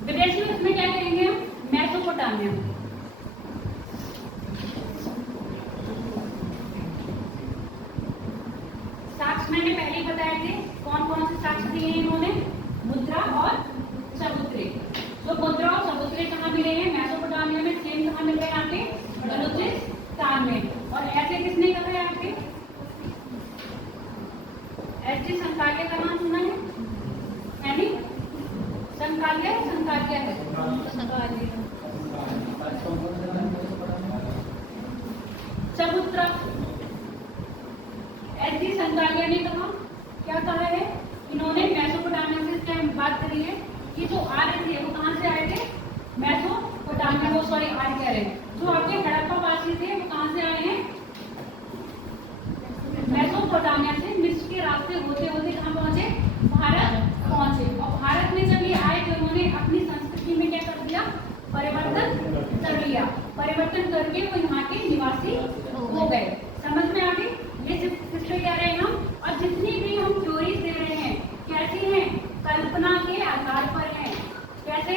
विदेशी मत में क्या कहेंगे हम? मेसोपोटामिया। साक्ष्य मैंने पहले ही बताए थे। कौन कौन से साक्ष्य दिए हैं इन्होंने? मुद्रा और चबूतरे। जो मुद्रा और चबूतरे कहाँ मिले हैं? मेसोपोटामिया में। सेम कहाँ मिल रहे हैं? यहाँ पे बलूचिस्तान में। और ऐसे किसने कहा है? यहाँ पे एस.डी. संकालिया का नाम सुना है? नहीं, संकालिया है। चबूतरा एस.डी. संकालिया ने कहा, क्या कहा है इन्होंने? मेसोपोटामिया से क्या बात करी है कि जो आर्य थे वो कहाँ से आए थे? मेसोपोटामिया। वो सॉरी आर्य कह रहे हैं, जो आपके हड़प्पा वासी थे वो कहाँ से आए हैं? मेसोपोटामिया से। मिस्र के रास्ते होते होते कहाँ पहुंचे? भारत पहुंचे। और भारत में जब ये आए तो उन्होंने अपनी संस्कृति में क्या कर दिया? परिवर्तन कर लिया। परिवर्तन करके वो यहाँ के निवासी हो गए। समझ में आ गई? ये किससे कह रहे हैं हम? और जितनी भी हम थ्योरीज दे रहे हैं कैसी हैं? कल्पना के आधार पर हैं। कैसे?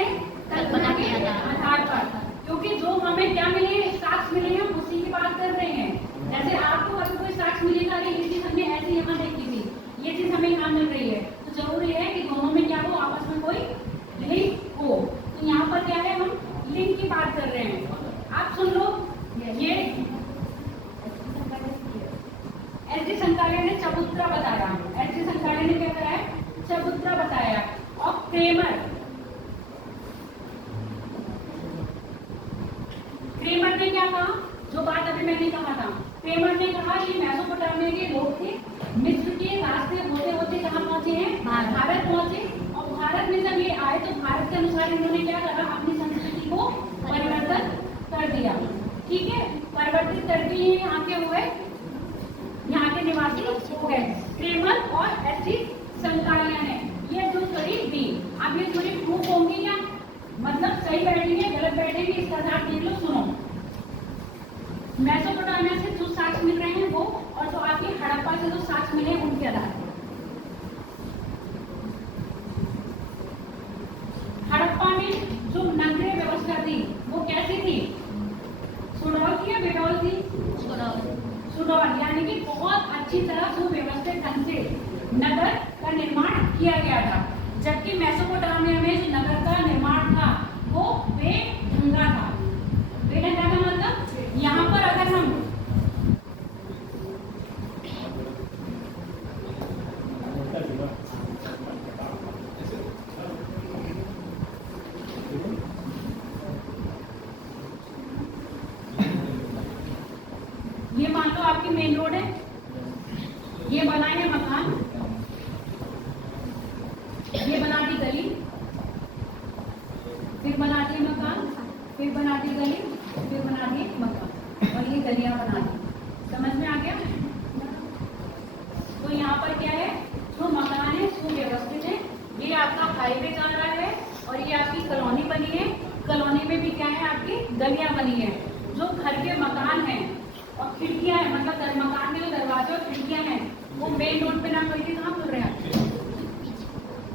कल्पना के आधार पर। क्योंकि जो हमें क्या मिले, साक्ष्य मिले हैं, उसी की बात कर रहे हैं। जैसे आपको अगर कोई साक्ष्य मिलेगा कि ये चीज हमने ऐसे यहाँ देखी थी, ये चीज हमें यहाँ मिल रही है, तो जरूरी है कि दोनों में क्या हो? आपस में कोई लिंक हो। तो यहाँ पर क्या है? हम लिंक की बात कर रहे हैं। आप सुन लो। ये एस.डी. संकालिया ने चबूतरा बताया। एस.डी. संकालिया ने क्या कराया? चबूतरा बताया। और क्रेमर ने क्या कहा? जो बात अभी मैंने कहा था, क्रेमर ने कहा कि मेसोपोटामिया के लोग थे, मिस्र के रास्ते होते होते कहाँ पहुंचे हैं? भारत पहुंचे। और भारत में जब ये आए तो भारत के अनुसार इन्होंने क्या करा? अपनी संस्कृति को परिवर्तन कर दिया। ठीक है, परिवर्तित करके ये यहाँ के हुए, यहाँ के निवासी हो गए। क्रेमर और एस.डी. संकालिया ने ये जो थ्योरी दी। अब ये थ्योरी प्रूफ होंगी क्या? मतलब सही बैठेंगे, गलत बैठेंगे, इसका आधार देख लो। सुनो, मेसोपोटामिया से जो साक्ष्य मिल रहे हैं वो, और जो आपके हड़प्पा से जो साक्ष्य मिले उनके आधार पर। हड़प्पा में जो नगरीय व्यवस्था थी वो कैसी थी? सुडौल थी या बेडौल थी? सुडौल, यानी कि बहुत अच्छी तरह सुव्यवस्थित ढंग से नगर का निर्माण किया गया था। जबकि मेसोपोटामिया में जो नगर का निर्माण था वो बेढंगा था। बेढंगा का मतलब यहाँ पर अगर हम ये बना दी गली, फिर बना दी मकान, फिर बना दी गली, फिर बना दी मकान, और ये गलियां बना दी। समझ में आ गया? तो यहाँ पर क्या है, जो मकान है सुव्यवस्थित है। ये आपका हाईवे जा रहा है और ये आपकी कॉलोनी बनी है। कॉलोनी में भी क्या है, आपकी गलियां बनी है। जो घर के मकान हैं और खिड़कियां हैं, मतलब मकान के जो दरवाजे और खिड़कियां हैं वो मेन रोड पे ना करके कहाँ खुल रहे हैं,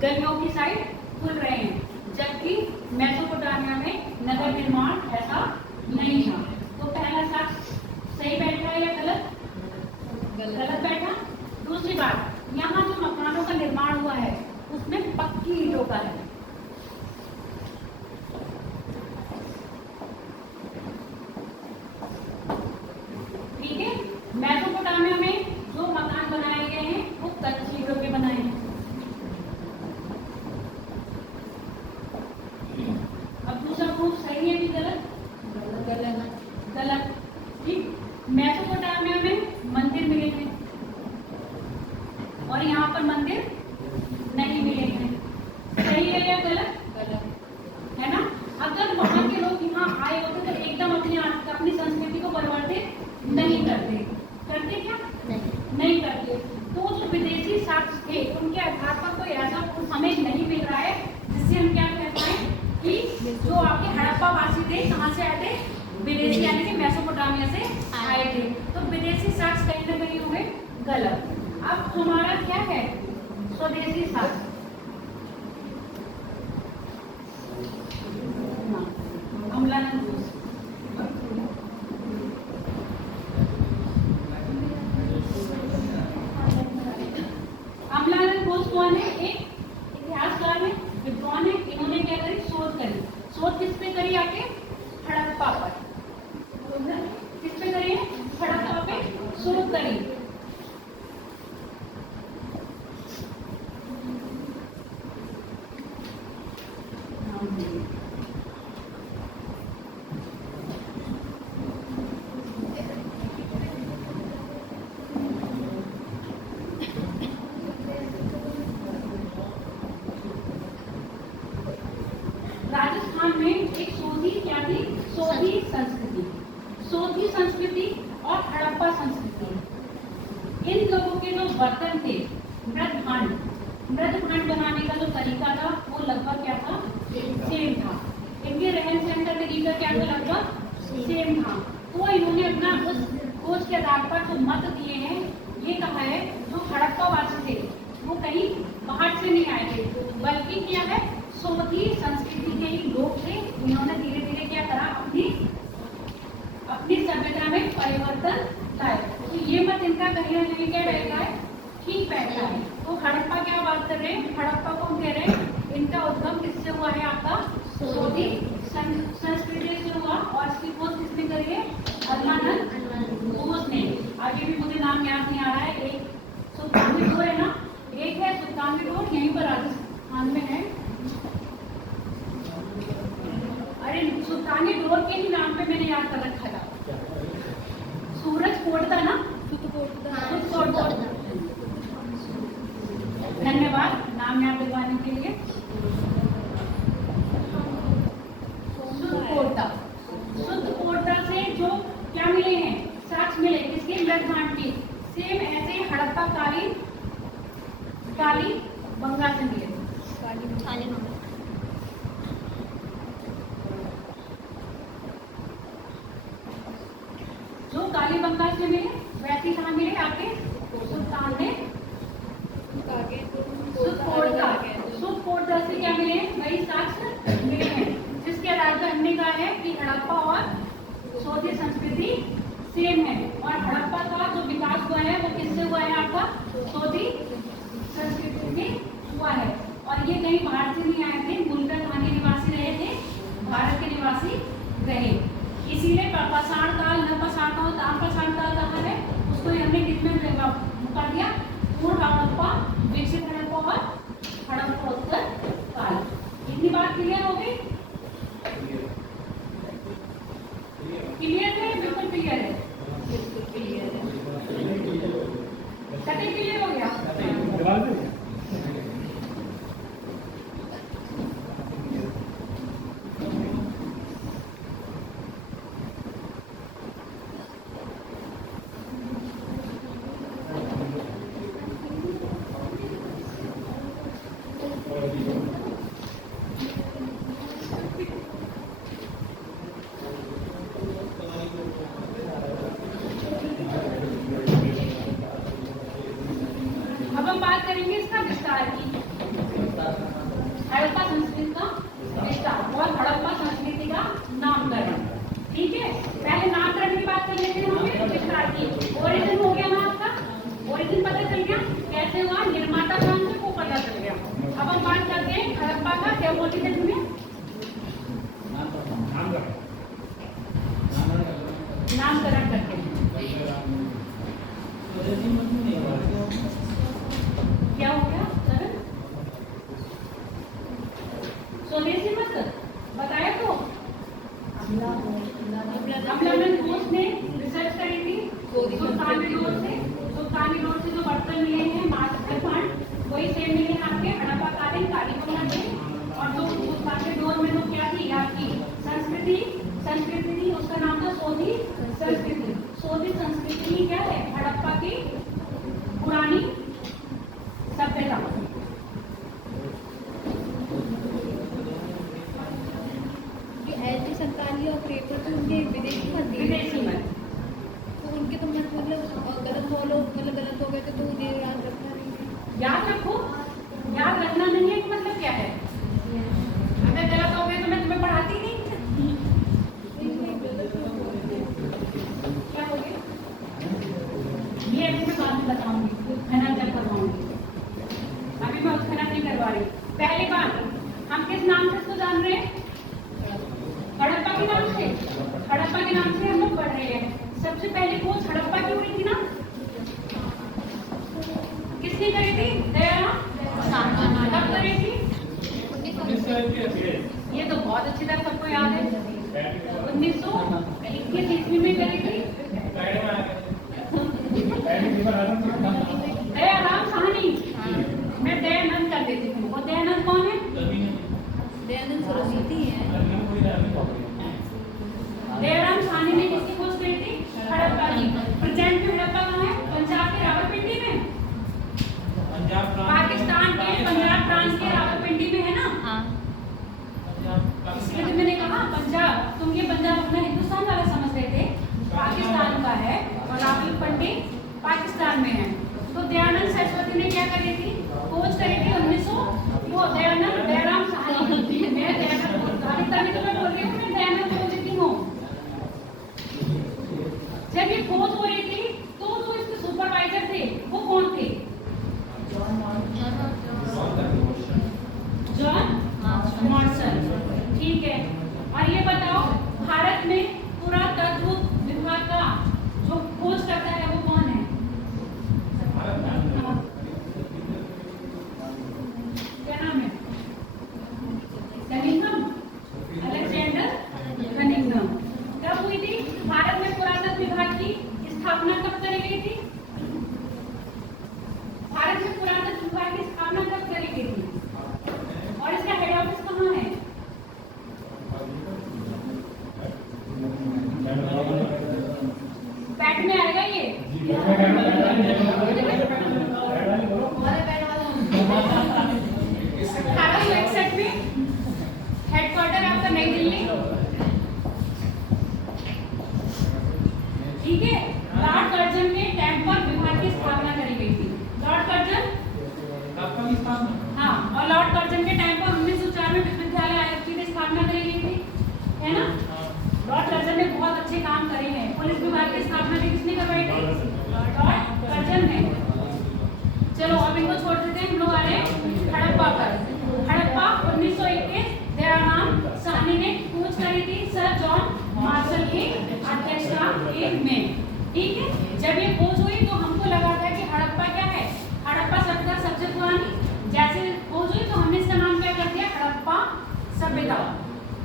गलियों की साइड खुल रहे हैं। जबकि मेसोपोटामिया में नगर निर्माण ऐसा नहीं था। तो पहला शख्स सही बैठा है या गलत? गलत बैठा। दूसरी बात, यहाँ जो मकानों का निर्माण हुआ है उसमें पक्की ईंटों का है। ठीक है, मेसोपोटामिया में जो मकान बनाए गए हैं वो कच्ची ईंटों के बनाए हैं। अब दूसरा प्रूफ सही है कि गलत? गलत। ठीक, मेसोपोटामिया में मंदिर मिले थे और यहाँ पर मंदिर नहीं मिले थे। सही है या गलत? है ना? अगर वहां के लोग यहाँ आए होते तो एकदम अपनी संस्कृति को परिवर्तित नहीं करते। करते क्या? नहीं करते। तो जो विदेशी शख्स थे उनके आधार पर कोई ऐसा हमें नहीं मिल रहा है जिससे हम क्या कह पाए कि जो आपके हड़प्पा वासी थे कहाँ से आए थे? विदेशी, यानी कि मेसोपोटामिया से आए थे। तो विदेशी शख्स कहीं ना कहीं हुए गलत। अब हमारा क्या है, स्वदेशी शख्स। अम्लानंद घोष। अम्लानंद घोष कौन है? एक इतिहासकार है, विद्वान है। इन्होंने क्या करी? शोध करी। शोध किस पे करी? आपके हड़प्पा पर। किस पे करी है? हड़प्पा पे शोध करी। राजस्थान में एक सोधी क्या थी? सोधी संस्कृति। सोधी संस्कृति और हड़प्पा संस्कृति, इन लोगों के जो बर्तन थे, मृद भांड बनाने का जो तरीका था वो लगभग क्या था? सेम था। इनके रहन सहन का तरीका क्या था? लगभग सेम था। तो इन्होंने अपना उस खोज के आधार पर जो मत दिए हैं, ये कहा है जो हड़प्पा वासी थे वो कहीं बाहर से नहीं आए थे, बल्कि क्या है, सोधी संस्कृति के ही लोग थे। इन्होंने धीरे धीरे क्या करा, अपनी सभ्यता में परिवर्तन लाए। तो ये मत इनका कहीं ना कहीं क्या रहता है? ठीक बैठता है। तो हड़प्पा क्या बात कर रहे हैं? हड़प्पा को हम कह रहे हैं इनका उद्गम किससे हुआ है? आपका सोधी संस्कृति से हुआ। और इसकी खोज किसने करी है? अम्लानंद घोष ने। आगे भी मुझे नाम याद नहीं आ रहा है। एक सुल्तानगढ़ है ना, एक है सुल्तानगढ़, यहीं पर राजस्थान में है। अरे सुल्तानगढ़ के ही नाम पे मैंने याद कर रखा था। सूरज कोट था ना? धन्यवाद नाम याद दिलवाने के लिए। सुदकोटा से जो क्या मिले हैं? साक्ष्य मिले। किसके? मृद भांड की। सेम ऐसे हड़प्पा काली बंगा से मिले। जो काली बंगा से मिले वैसे कहाँ मिले? आपके सुल्तान ने सुदकोटा से क्या मिले? वही साक्ष्य मिले हैं, जिसके आधार पर हमने कहा है कि हड़प्पा और सोधी संस्कृति सेम है। और हड़प्पा का जो विकास हुआ है वो किससे हुआ है? आपका सोधी संस्कृति से हुआ है। और ये कहीं बाहर से नहीं आए थे, मूलतः कहाँ के निवासी रहे थे? भारत के निवासी रहे। इसीलिए पाषाण काल, नवपाषाण काल, ताम्रपाषाण काल कहा है, उसको हमने कितने मुका दिया? पूर्व हड़प्पा, विकसित हड़प्पा और हड़प्पोत्तर काल। इतनी बात क्लियर हो गई? क्लियर है? बिल्कुल क्लियर है। सभी क्लियर हो गया? अब हम बात करेंगे इसका विस्तार की। हड़प्पा संस्कृति का विस्तार और हड़प्पा संस्कृति का नामकरण। ठीक है, पहले नामकरण की बात कर लेते हैं, हमें विस्तार की। ओरिजिन हो गया ना आपका, ओरिजिन पता चल गया कैसे हुआ, निर्माता कौन से वो पता चल गया। अब हम बात करते हैं हड़प्पा का, क्या बोलते थे तुम्हें, नामकरण करते हैं। क्या हो गया सर, स्वदेशी मत बताया तो अमलानंद घोष ने रिसर्च करी थी सुल्तानी रोड से जो बर्तन मिले हैं मास्टर फंड वही सेम मिले हैं आपके हड़प्पा कालीन कारीगरों के। और जो सुल्तानी रोड में जो क्या थी आपकी संस्कृति थी, उसका नाम था सोधी संस्कृति। सोधी संस्कृति ही क्या है, हड़प्पा की पुरानी सभ्यता। ऐसी सरकारी और पेपर तो उनके विदेशी मत, तो उनके तो मत मतलब गलत फॉलो मतलब गलत हो गए तो उन्हें याद रखना नहीं है। याद रखो, याद रखना नहीं है कि मतलब क्या है, अगर गलत हो गए तो मैं तुम्हें पढ़ाती नहीं। क्या हो गया ये अभी मैं बाद में बताऊंगी, खनन जब करवाऊंगी, अभी मैं खनन नहीं करवा रही। पहली बात, हम किस नाम से इसको जान रहे हैं, हड़प्पा के नाम से। हड़प्पा के नाम से हम लोग पढ़ रहे हैं। सबसे पहले खोज हड़प्पा की हुई थी ना, किसने करी थी, दयाराम कब करी थी, ये तो बहुत अच्छी तरह सबको याद है, 1921 ईस्वी में करी थी। दयाराम साहनी, मैं दयानंद कर देती हूँ, और दयानंद कौन है, दयानंद सरस्वती है। दयाराम साहनी ने किसकी खोज करी थी, हड़प्पा की। प्रेजेंट में हड़प्पा कहाँ है, पंजाब के रावलपिंडी में, पाकिस्तान के पंजाब प्रांत के रावलपिंडी में है ना। हाँ, इसलिए तो मैंने कहा पंजाब, तुम ये पंजाब अपना हिंदुस्तान वाला समझ रहे थे, पाकिस्तान का है, और रावलपिंडी पाकिस्तान में है। तो दयानंद सरस्वती ने क्या करी थी, खोज करी थी 1900, वो दयाराम साहनी, मैं दयानंद तभी तो मैं बोल रही हूँ, मैं दयानंद बोल देती हूँ। जब ये खोज हो रही थी तो जो इसके सुपरवाइजर थे वो कौन थे, जॉन मार्शल। ठीक है, और ये बताओ भारत में पुरातत्व विभाग का जो खोज करता है वो कौन है, क्या नाम है, कनिंघम, अलेक्जेंडर कनिंघम। कब हुई थी भारत में पुरातत्व विभाग की स्थापना, कब करी गई थी, भारत में पुरातत्व विभाग की स्थापना कब करी गई थी, और इसका हेड ऑफिस कहाँ है, पैट में आएगा ये, 1861 में हेडक्वार्टर आपका नई दिल्ली। ठीक है, लॉर्ड कर्जन के टाइम पर विभाग की स्थापना करी गई थी, लॉर्ड कर्जन, हाँ, और लॉर्ड कर्जन के टाइम पर 1904 में विश्वविद्यालय आयोग की स्थापना करी गई थी, है ना। लॉर्ड कर्जन ने बहुत अच्छे काम करे हैं। पुलिस विभाग की स्थापना भी किसने करवाई थी, लॉर्ड कर्जन ने। चलो अब इनको छोड़ देते हैं, हम लोग आ रहे हैं हड़प्पा पर। हड़प्पा 1921 दयाराम साहनी ने खोज करी थी सर जॉन मार्शल की अध्यक्षता में। ठीक है, जब ये खोज हुई तो हमको लगा था कि हड़प्पा क्या है, हड़प्पा सभ्यता सबसे पुरानी। जैसे खोज हुई तो हमने इसका नाम क्या कर दिया, हड़प्पा सभ्यता,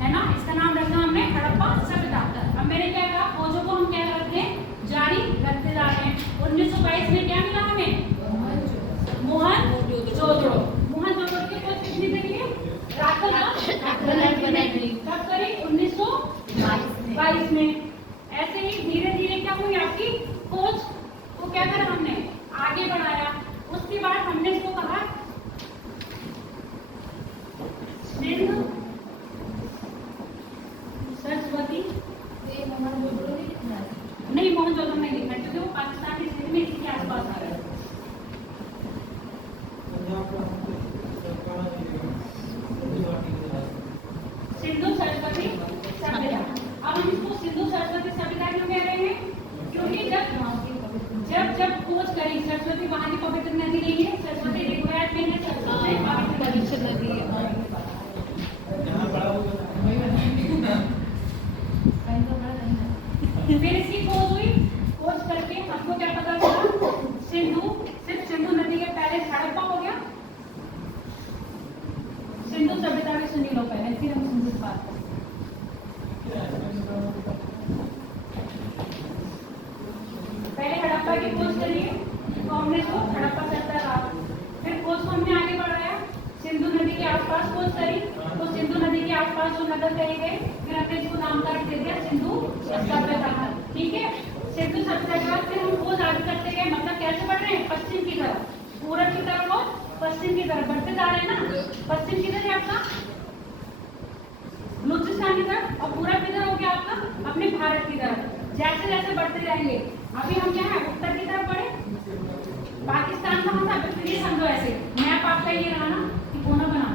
है ना, इसका नाम रखा हमने हड़प्पा सभ्यता। अब मैंने क्या कहा, खोजों को हम क्या करते हैं, जारी रखते जा रहे हैं। 1922 में क्या मिला हमें, मोहनजोदड़ो। मोहनजोदड़ो की खोज कितनी करी है, राखल कब करी, 1922 में। ऐसे ही धीरे धीरे क्या हुई आपकी खोज को, क्या करा हमने, आगे बढ़ाया। उसके बाद हमने इसको कहा सुनी लो पहले, फिर हम सिंधु की बात करें। पहले हड़प्पा की खोज करिए, तो हमने तो हड़प्पा सभ्यता का, फिर खोज को हमने आगे बढ़ाया, सिंधु नदी के आसपास खोज करी, तो सिंधु नदी के आसपास जो नगर कहे गए, फिर हमने इसको नामकरण दे दिया सिंधु सभ्यता का। ठीक है, सिंधु सभ्यता के बाद फिर हम खोज आगे करते गए, मतलब कैसे बढ़ रहे हैं, पश्चिम की तरफ, पूरब की तरफ और पश्चिम की तरफ बढ़ते जा रहे हैं ना। पश्चिम किधर है आपका, बलूचिस्तान की तरफ, और पूरब किधर हो गया आपका, अपने भारत की तरफ। जैसे जैसे बढ़ते जाएंगे, अभी हम क्या है, उत्तर की तरफ बढ़े, पाकिस्तान कहाँ था, फिर ये समझो ऐसे मैप आपका ये रहा ना, कि कोना बना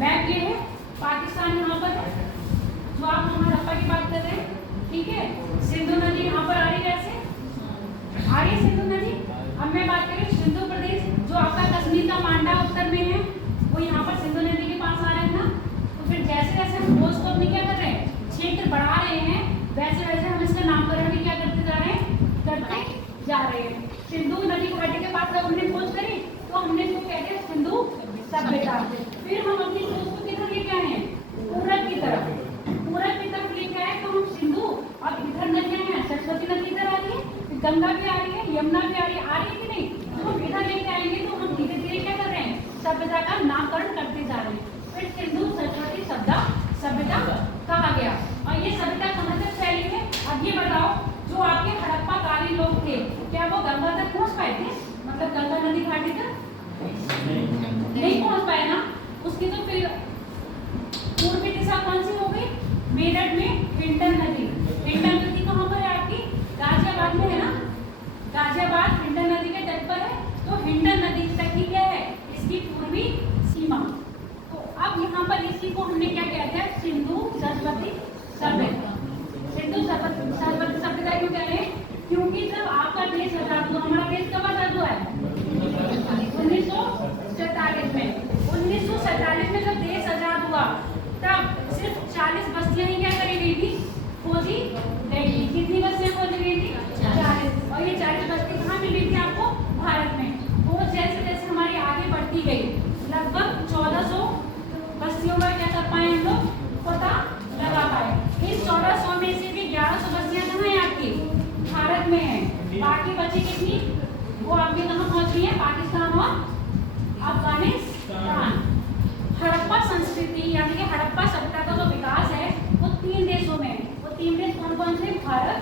मैप ये है, पाकिस्तान यहाँ पर है, जो आप हड़प्पा की बात कर रहे हैं। ठीक है, सिंधु नदी यहाँ पर आ रही है, ऐसे आ रही है सिंधु नदी। अब मैं बात करूँ सिंधु प्रदेश, जो आपका कश्मीर का मांडा उत्तर में है, वो यहाँ पर सिंधु नदी के पास आ रहे हैं ना। तो फिर जैसे जैसे हम खोज को अपनी क्या कर रहे हैं, क्षेत्र बढ़ा रहे हैं, वैसे वैसे हम इसका नामकरण भी क्या करते जा रहे हैं, करते जा रहे हैं। सिंधु नदी घाटी के पास जब हमने खोज करी, तो हमने इसको क्या किया, सिंधु सभ्यता। फिर हम अपनी खोज को किधर लेके आए हैं, पूरब की तरफ, पूरब की तरफ लेके आए, तो हम सिंधु, और इधर नदियां हैं, सरस्वती नदी इधर आ रही है, गंगा भी आ रही है, यमुना भी आ रही है कि नहीं। तो हम इधर लेके आएंगे, तो हम धीरे धीरे क्या कर रहे हैं, सभ्यता का नामकरण करते जा रहे हैं। फिर सिंधु सरस्वती सभ्यता कहा गया। और ये सभ्यता कहाँ तक फैली है, अब ये बताओ, जो आपके हड़प्पाकालीन लोग थे, क्या वो गंगा तक पहुंच पाए थे, मतलब गंगा नदी घाटी तक नहीं पहुंच पाए ना। उसकी तो फिर पूर्वी दिशा कौन सी हो गई, मेरठ में हिंडन नदी। हिंडन नदी कहाँ पर है आपकी, गाजियाबाद में है ना, गाजियाबाद हिंडन नदी के तट पर है। तो हिंडन नदी तक की क्या है, इसकी पूर्वी सीमा। तो अब यहाँ पर इसी को हमने क्या कहते हैं, सिंधु सरस्वती सभ्यता। सिंधु सरस्वती सभ्यता क्यों कह रहे हैं, क्योंकि जब आपका देश आजाद हुआ, हमारा देश कब आजाद हुआ है, 1947 में। 1947 में जब देश आजाद हुआ, तब सिर्फ 40 बस्तियां ही क्या करी गई थी, खोजी गई थी। कितनी बस्तियां खोजी गई थी, 40। और ये 40 बस्ती कहाँ मिली थी आपको, भारत में। वो जैसे जैसे हमारी आगे बढ़ती गई, लगभग 1400 बस्तियों का क्या कर पाए हम लोग, पता लगा पाए। इस 1400 में से भी 1100 बस्तियां कहाँ है आपकी, भारत में है। बाकी बची कितनी, वो आपके कहाँ पहुंच रही है, पाकिस्तान और अफगानिस्तान। हड़प्पा संस्कृति यानी कि हड़प्पा सभ्यता का जो विकास है, वो 3 देशों में है। वो 3 देश कौन कौन से, भारत,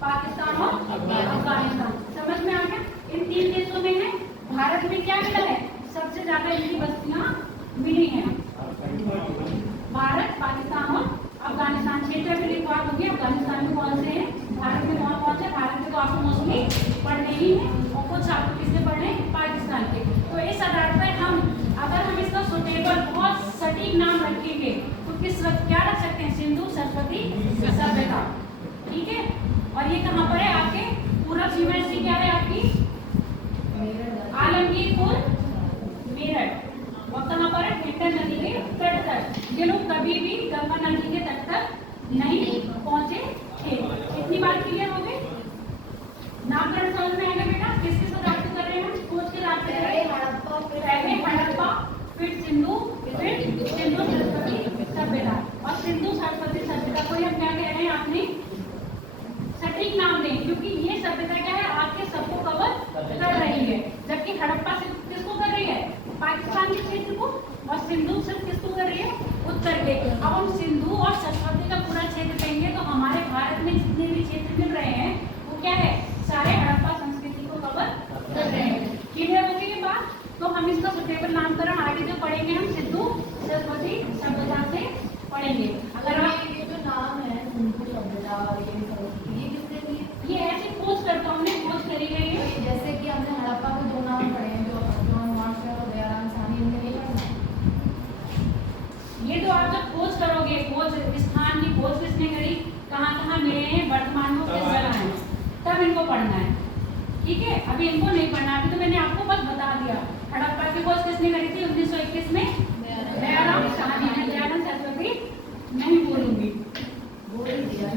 पाकिस्तान और अफगानिस्तान। समझ में आ गया, इन 3 देशों में है। भारत में क्या मिला है, सबसे ज्यादा इनकी बस्तियां मिली हैं, भारत, पाकिस्तान और अफगानिस्तान। क्षेत्र में एक बात होगी, अफगानिस्तान में कौन से हैं, भारत में कौन से। भारत में तो आपको मोस्टली पढ़ने ही है, और कुछ आपको किससे पढ़ने, पाकिस्तान के। तो इस आधार पर हम, अगर हम इसका सुटेबल बहुत सटीक नाम रखेंगे, तो किस वक्त क्या रख सकते हैं, सिंधु सरस्वती सभ्यता। ठीक है, और ये कहाँ पर है आपके, पूरब सीमा इसकी क्या है आपकी, आलमगीरपुर मेरठ। और कहाँ पर है, हिंडन नदी के तट तक। ये लोग कभी भी गंगा नदी के तट तक नहीं पहुंचे थे। इतनी बात क्लियर हो गई, नामकरण समझ में आएगा बेटा, किसके साथ रास्ते कर रहे हैं, खोज के रास्ते कर रहे हैं, पहले हड़प्पा, फिर सिंधु, फिर सिंधु सरस्वती सभ्यता। और सिंधु सरस्वती सभ्यता को हम क्या कह रहे हैं, आपने सटीक नाम दें, क्योंकि ये सभ्यता क्या है, आपके सबको कवर कर रही है। जबकि हड़प्पा से किसको कर रही है, पाकिस्तान के क्षेत्र को, और सिंधु सिर्फ किसको कर रही है, उत्तर के। अब हम सिंधु और सरस्वती का पूरा क्षेत्र कहेंगे, तो हमारे भारत में जितने भी क्षेत्र मिल रहे हैं, वो क्या है, सारे हड़प्पा संस्कृति को कवर कर रहे हैं। क्लियर हो गई ये बात। तो हम इसका सुटेबल नामकरण आगे जो पढ़ेंगे, हम सिंधु सरस्वती सभ्यता से पढ़ेंगे। अगर आप ये जो नाम है सिंधु सभ्यता, ये किसने दिए, ये ऐसे खोज करता हूँ, हमने खोज करी गई है। जैसे कि हमने हड़प्पा के 2 नाम पढ़े हैं, जो और दयाराम साहनी, इनके नहीं पढ़ना। ये तो आप जब खोज करोगे, खोज स्थान की खोज किसने करी, कहाँ कहाँ मिले हैं, वर्तमान में किस जगह है, तब इनको पढ़ना है। ठीक है, अभी इनको नहीं पढ़ना, अभी तो मैंने आपको बस बता दिया। हड़प्पा की खोज किसने करी थी, 1921 में, दयाराम साहनी ने। दयाराम सरस्वती नहीं बोलूंगी, बोल ही दिया।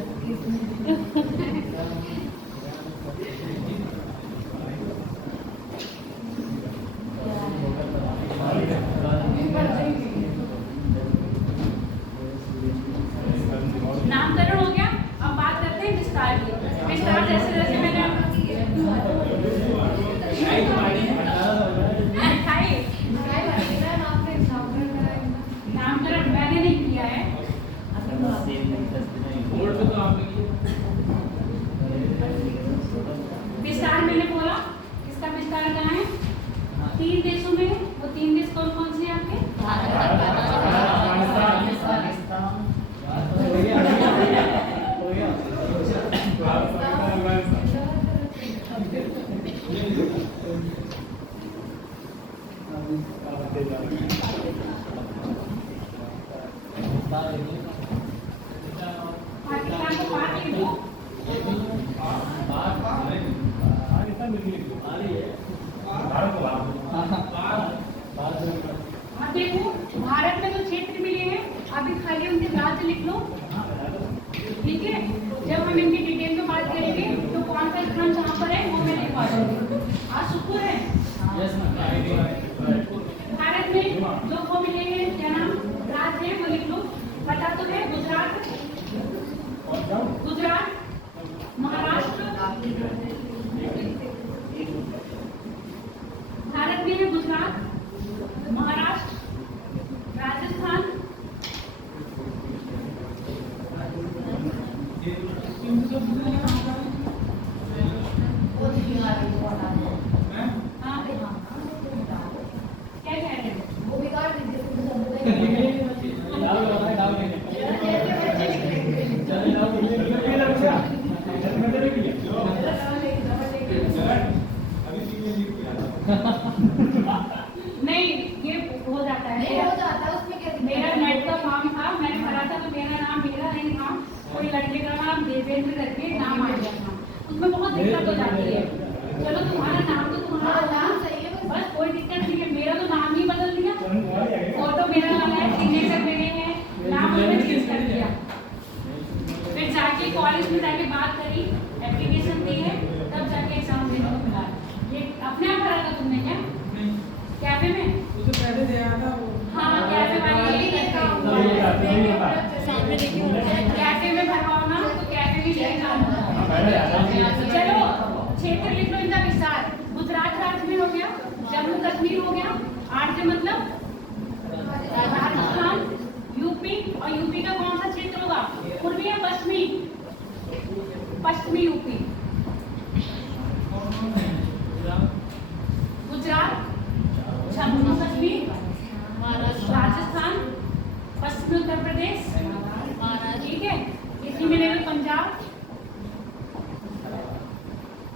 3 देशों में, वो 3 देश कौन कौन से हैं आपके? पाकिस्तान को पाक लिख दो। अब देखो भारत में जो क्षेत्र मिले हैं अभी खाली उनके राज्य लिख लो, ठीक है। जब हम इनकी डिटेल में बात करेंगे तो कौन सा स्थान कहाँ पर है वो मैं लिखवा दूंगी। आज शुक्र है भारत में जो वो मिले हैं क्या नाम राज्य है वो लिख लो। पता तो है गुजरात, महाराष्ट्र, भारत में है गुजरात, महाराष्ट्र, राजस्थान, हाँ क्या कह रहे हैं? वो भी काट दीजिए। नहीं ये हो जाता है, नहीं हो जाता उसमें क्या दिक्कत मेरा है? नेट का फॉर्म था, मैंने भरा था तो मेरा नाम मेरा नहीं था, कोई लड़के का नाम देवेंद्र करके नाम आ गया था, उसमें बहुत दिक्कत हो जाती है। चलो तुम्हारा नाम तो तुम्हारा हाँ, था, नाम सही है बस कोई दिक्कत नहीं है। मेरा तो नाम ही बदल दिया, फोटो मेरा नाम है, सिग्नेचर मेरे हैं, नाम उसमें चेंज कर दिया। फिर जाके कॉलेज में जाके बात करी, एप्लीकेशन दी है, तब जाके एग्जाम देने को मिला। ये अपने आप भरा था तुमने क्या कैफे में? हाँ कैफे वाले यही कहता हूँ, कैफे में भरवाओ ना तो कैफे में यही काम होता है। चलो क्षेत्र लिख लो इनका विस्तार। गुजरात राज्य में हो गया, जम्मू कश्मीर हो गया, राज्य मतलब राजस्थान, यूपी, और यूपी का कौन सा क्षेत्र होगा? पूर्वी या पश्चिमी? पश्चिमी यूपी। गुजरात, जम्मू कश्मीर, राजस्थान, पश्चिमी उत्तर प्रदेश, ठीक है। इसी में ले लो पंजाब,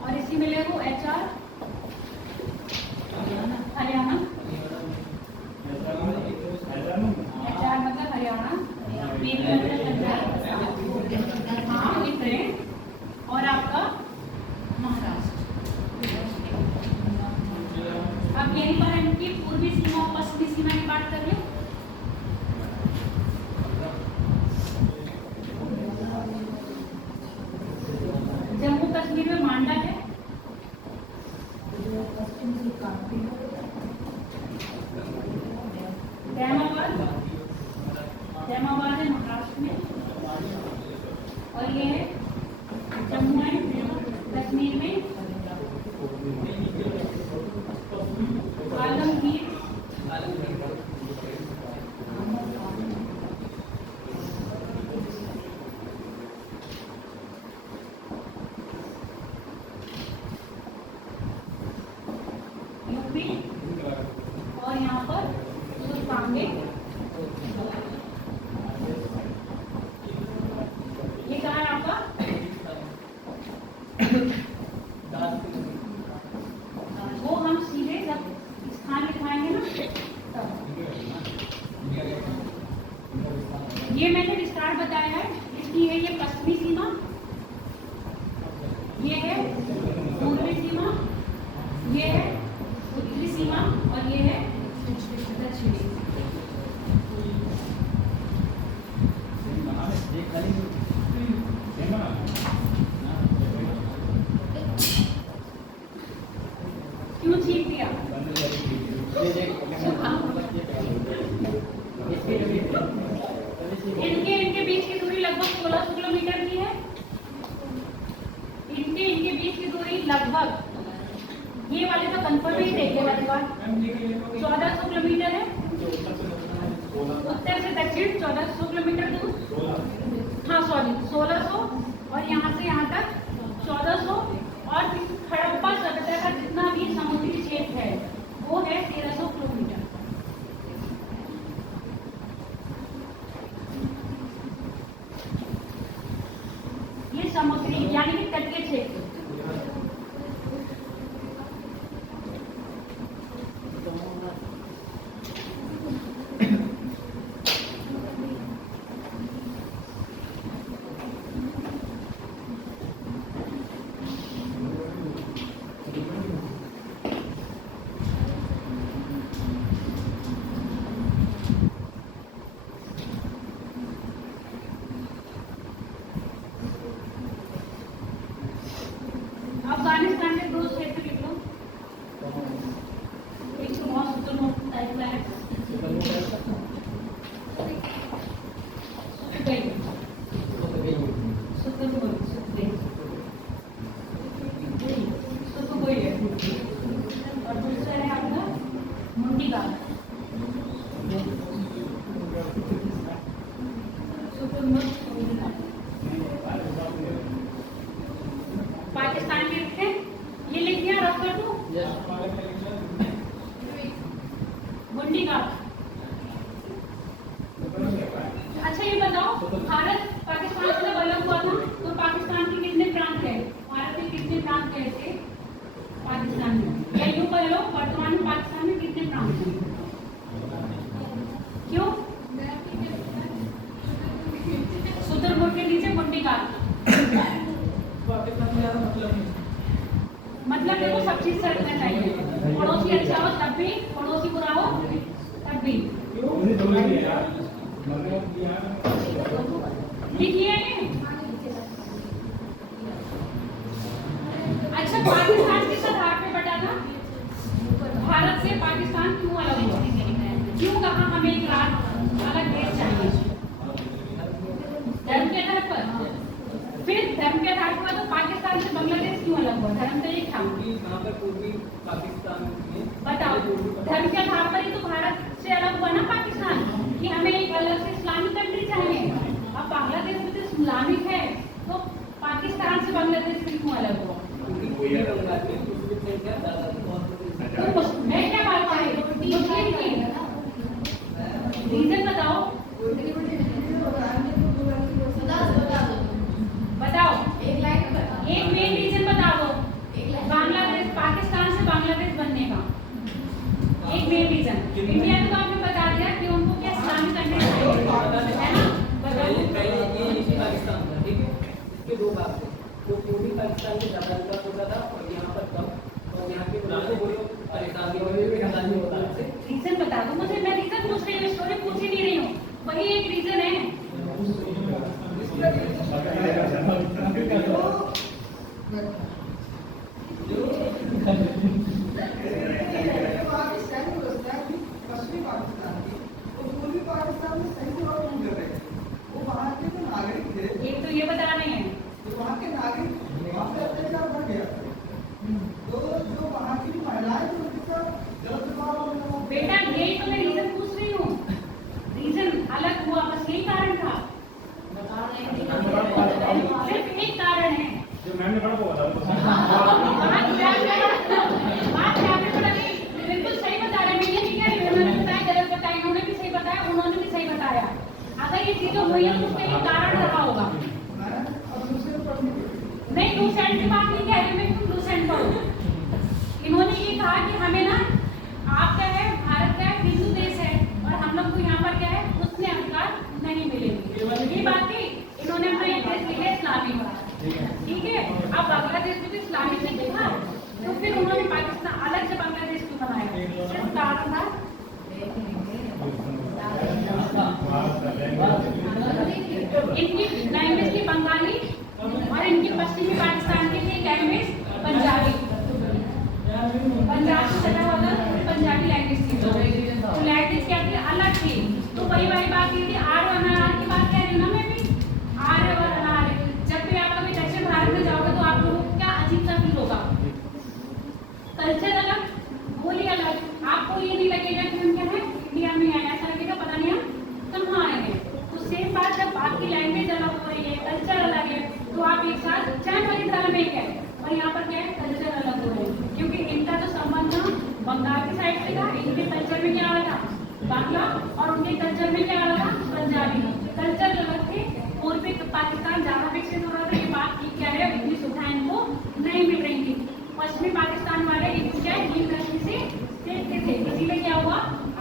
और इसी में ले लो HR हरियाणा, HR मतलब हरियाणा, PP मतलब पंजाब, हाँ इतने, और आपका महाराष्ट्र। अब यहीं पर इनकी पूर्वी सीमा और पश्चिमी सीमा की बात कर लो। जम्मू कश्मीर में मांडा है, जैमाबाद है महाराष्ट्र में, और ये है जम्मू है कश्मीर में, आलमगीर, यूपी, और यहाँ पर सुरपांगे। ये कहाँ है आपका? वो हम सीधे जब स्थान लिखवाएंगे ना तब। ये मैंने विस्तार बताया है, इसकी है ये पश्चिमी सीमा, ये है पूर्वी सीमा, ये है उत्तरी सीमा, और ये है दक्षिणी सीमा। क्यों छीन दिया? इनके बीच की दूरी लगभग 1600 किलोमीटर की है। इनके बीच की दूरी लगभग, ये वाले तो कंफर्म ही थे, ये वाली बात 1400 किलोमीटर है। उत्तर से दक्षिण 1400 किलोमीटर दूर, हाँ सॉरी 1600, और यहाँ से यहाँ तक 1400, और हड़प्पा सभ्यता का जितना भी समुद्री क्षेत्र है वो वो है 1300 किलोमीटर। ये समुद्री यानी कि तटीय क्षेत्र। अफगानिस्तान के 2 क्षेत्र लिख लो। एक तो बहुत सुतुर्मुख टाइप का है, और दूसरा है आपका मुंडीगार। पाकिस्तान के लिखते हैं, ये लिख दिया, रख कर दूं। मुंडीगार। अच्छा ये बताओ, भारत पाकिस्तान से जब अलग हुआ था तो पाकिस्तान के कितने प्रांत रहे? भारत के कितने प्रांत रहे थे पाकिस्तान में? या यूं कह लो, वर्तमान में पाकिस्तान में कितने प्रांत हैं? क्यों? शुतुरमुर्ग के नीचे मुंडीगार। मतलब देखो सब चीज से रखना चाहिए। पड़ोसी अच्छा हो तब भी, पड़ोसी बुरा हो तब भी। लिखिए। अच्छा पाकिस्तान किस आधार पे बटा था? भारत से पाकिस्तान क्यों अलग हुआ? क्यों कहा हमें एक अलग देश चाहिए? धर्म के आधार पर। फिर धर्म के आधार पर तो पाकिस्तान से बांग्लादेश क्यों अलग हुआ? धर्म तो एक था। बताओ, धर्म के आधार पर ही तो भारत से अलग हुआ ना पाकिस्तान, कि हमें एक अलग से इस्लामिक कंट्री चाहिए। अब बांग्लादेश में तो इस्लामिक है, तो पाकिस्तान से बांग्लादेश क्यों अलग हुआ? तो मैं क्या बात है, रीजन बताओ। बताओ एक मेन रीजन बता दो, बांग्लादेश पाकिस्तान से बांग्लादेश बनने का एक मेन रीजन। इंडिया को आपने बता दिया कि उनको क्या इस्लामिक कंट्री चाहिए, है ना? बताओ। पहले ये पाकिस्तान था, ठीक है, इसके 2 भाग थे। तो पूर्वी पाकिस्तान में ज्यादा विकास होता था और यहाँ पर कम, और यहाँ के लोगों को परेशानी होता है। रीजन बता दो मुझे, मैं रीजन पूछ रही हूँ, स्टोरी पूछ ही नहीं रही हूँ। वही एक रीजन है। एक तो ये बता रहे हैं, वहाँ के नागरिक वहाँ पे अत्याचार बढ़ गया, तो जो वहाँ की महिलाएं जो उनके साथ गलत व्यवहार। बेटा यही तो मैं रीजन पूछ रही हूँ। रीजन अलग हुआ, बस यही कारण था। सिर्फ एक कारण है। जो मैंने पढ़ा वो बताओ। बिल्कुल सही बता रहे हैं, मैं ये नहीं कह रही उन्होंने बताया गलत बताया, इन्होंने भी सही बताया, उन्होंने भी सही बताया। अगर ये चीजें हुई है तो उसका एक कारण रहा होगा। नहीं लूसेंट की बात नहीं कह रही मैं, तुम लूसेंट पढ़ो। इन्होंने ये कहा कि हमें ना, आप क्या है, भारत का हिंदू देश है और हम लोग को यहाँ पर क्या है, उसने अधिकार नहीं मिलेंगे। ये बात थी, इन्होंने अपना एक देश लिखा इस्लामी वाला, ठीक है। अब बांग्लादेश में भी इस्लामिक नहीं था, तो फिर उन्होंने पाकिस्तान अलग से बांग्लादेश क्यों बनाया? सिर्फ कारण था इनकी लैंग्वेज थी बंगाली और इनकी पश्चिमी पाकिस्तान की थी लैंग्वेज पंजाबी। पंजाब से सटा हुआ था, पंजाबी लैंग्वेज थी, तो लैंग्वेज क्या थी, अलग थी। तो वही वाली बात ये थी, आर्य और अनार्य की बात कह रही हूँ ना मैं भी, आर्य और अनार्य। जब भी आप कभी दक्षिण भारत में जाओगे तो आप लोगों को क्या अजीब सा फील होगा, कल्चर अलग, बोली अलग। आपको ये नहीं लगेगा कि हम क्या है इंडिया में आए, ऐसा लगेगा पता नहीं हम कहाँ आए हैं। तो सेम बात, जब आपकी लैंग्वेज अलग हो रही है, कल्चर अलग है, तो आप एक साथ चाहे हमारी धर्म एक है और बांग्ला, और उनके कल्चर में क्या आ रहा था, पंजाबी। कल्चर अलग थे। पूर्वी पाकिस्तान ज्यादा विकसित हो रहा था, ये बात ठीक कह रहे हैं, इतनी सुविधाएं इनको नहीं मिल रही थी। पश्चिमी पाकिस्तान वाले इनको क्या हिंद दृष्टि से देखते थे, इसीलिए क्या हुआ,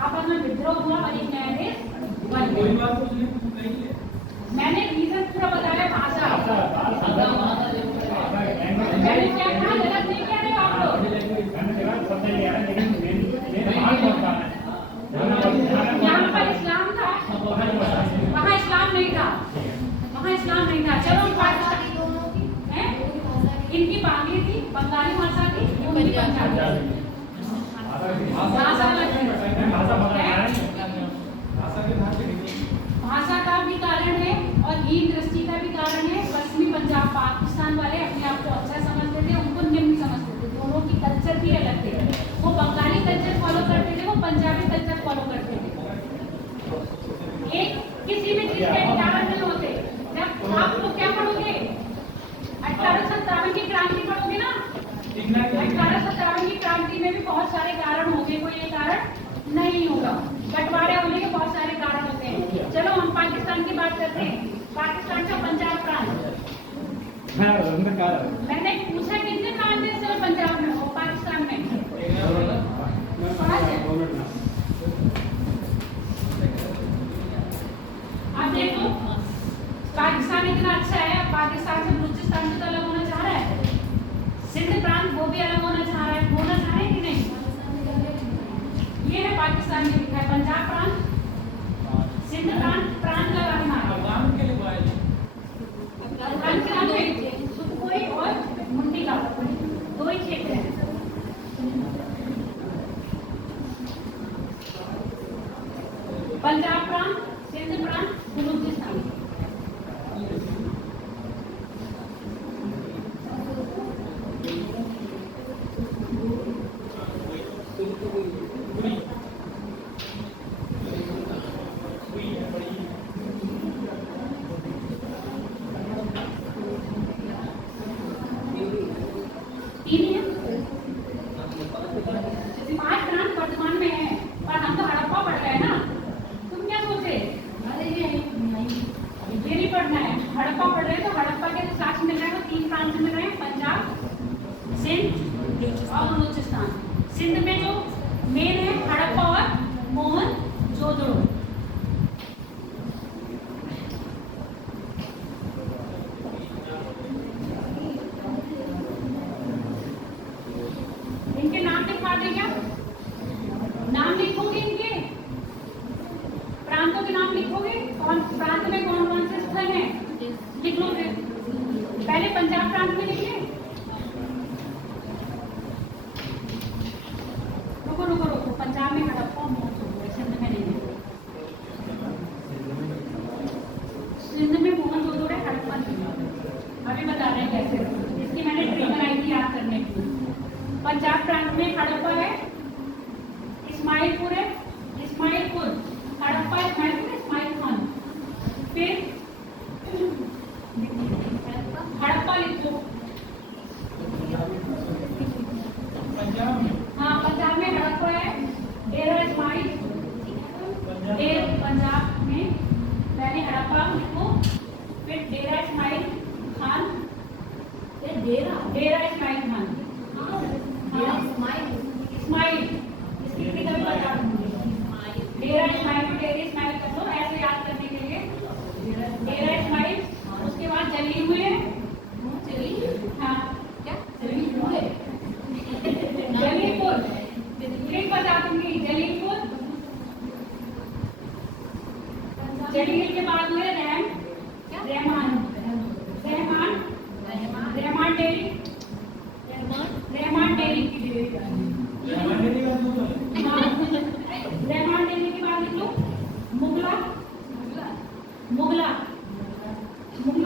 आपस में विद्रोह हुआ और एक नया देश बन गया। मैंने रीजन पूरा बताया, भाषा मैंने क्या कहा, गलत नहीं कह रहे हो आप लोग। यहाँ पर इस्लाम था, वहाँ इस्लाम नहीं था, वहाँ इस्लाम नहीं था। चलो हम पाकिस्तान हैं, इनकी बांग्ली थी, बंगाली भाषा थी, उनकी पंजाबी भाषा का भी कारण है और हीन दृष्टि का भी कारण है। पश्चिमी पंजाब पाकिस्तान वाले अपने आप को अच्छा समझते थे, उनको निम्न समझते थे। दोनों की कल्चर भी अलग थे, वो बंगाली कल्चर फॉलो करते थे, वो पंजाबी कल्चर फॉलो करते थे। एक किसी भी चीज के कारण नहीं होते। जब आप लोग क्या पढ़ोगे, 1857 की क्रांति पढ़ोगे ना, 1857 की क्रांति में भी बहुत सारे कारण होंगे, कोई एक कारण नहीं होगा। बंटवारे होने के बहुत सारे कारण होते हैं। चलो हम पाकिस्तान की बात करते हैं। पाकिस्तान का पंजाब प्रांत, मैंने पूछा कितने प्रांत है सर पंजाब में, पाकिस्तान में? अब देखो पाकिस्तान इतना अच्छा है, पाकिस्तान से बलूचिस्तान तो अलग होना चाह रहा है, सिंध प्रांत वो भी अलग होना चाह रहा है, होना चाह रहे हैं कि नहीं? ये है पाकिस्तान में लिखा है पंजाब प्रांत, सिंध प्रांत, प्रांत का रहना सुखोई और मुंडी का दो ही क्षेत्र है। पंजाब प्रांत, सिंध प्रांत, बलूचिस्तान। पांच प्रांत वर्तमान में है, पर हम तो हड़प्पा पढ़ रहे हैं ना। तुम क्या सोचे, ये नहीं पढ़ना है, हड़प्पा पढ़ रहे हैं तो हड़प्पा के जो साक्ष्य मिल रहे हैं वो 3 प्रांत मिल रहे हैं, पंजाब, सिंध और बलूचिस्तान। सिंध में जो मेन है हड़प्पा और मोहनजोदड़ो। इनके नाम लिखवा दें क्या, नाम लिखोगे इनके प्रांतों के नाम लिखोगे, कौन प्रांत में कौन कौन से स्थल हैं, लिख लो फिर। पहले पंजाब प्रांत में लिखिए, रुको रुको रुको, पंजाब में हड़प्पा, सिंध में नहीं है, सिंध में मोहनजोदड़ो है, हड़प्पा नहीं। अभी बता रहे हैं कैसे, इसकी मैंने ट्री बनाई थी याद करने की। पंजाब प्रांत में हड़प्पा है, इस्माइलपुर है, इस्माइलपुर हड़प्पा, इस्माइलपुर, इस्माइल खान। फिर हड़प्पा लिखो, हाँ पंजाब में हड़प्पा है, डेरा इस्माइल, पंजाब में पहले हड़प्पा लिखो, फिर डेरा इस्माइल खान, डेरा इस्माइल खान, इस्माइल इसकी कभी बता दूंगी। डेरा इस्माइल को डेरा इस्माइल कर दो ऐसे याद करने के लिए, डेरा इस्माइल। उसके बाद जली हुए, हाँ क्या जलीपुर, एक बता दूंगी, जलीपुर। जलील के बाद हुए रहमान डेरी, रहमान डेरी के बाद लिख लो मुगला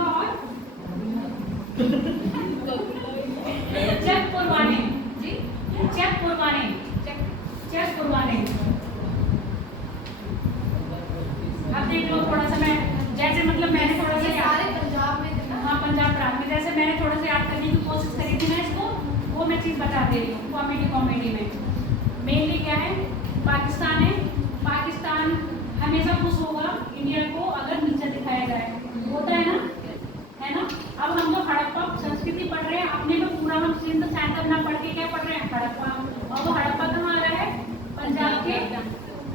और चक पुरवाने। अब देख लो थोड़ा सा, मैं जैसे मतलब मैंने थोड़ा सा सारे पंजाब में थे ना, हाँ पंजाब प्रांत में, जैसे मैंने थोड़ा सा याद करने की कोशिश करी थी ना इसको, वो मैं चीज़ बता दे रही हूँ। कॉमेडी में मेनली क्या है, पाकिस्तान है, पाकिस्तान खुश होगा इंडिया को अगर नेचर दिखाया जाए, होता है ना, है ना। अब हम लोग हड़प्पा संस्कृति पढ़ रहे हैं, अपने में पूरा हम सिंध सैंतन ना पढ़ के क्या पढ़ रहे हैं, हड़प्पा। और वो हड़प्पा कहाँ आ रहा है, पंजाब के,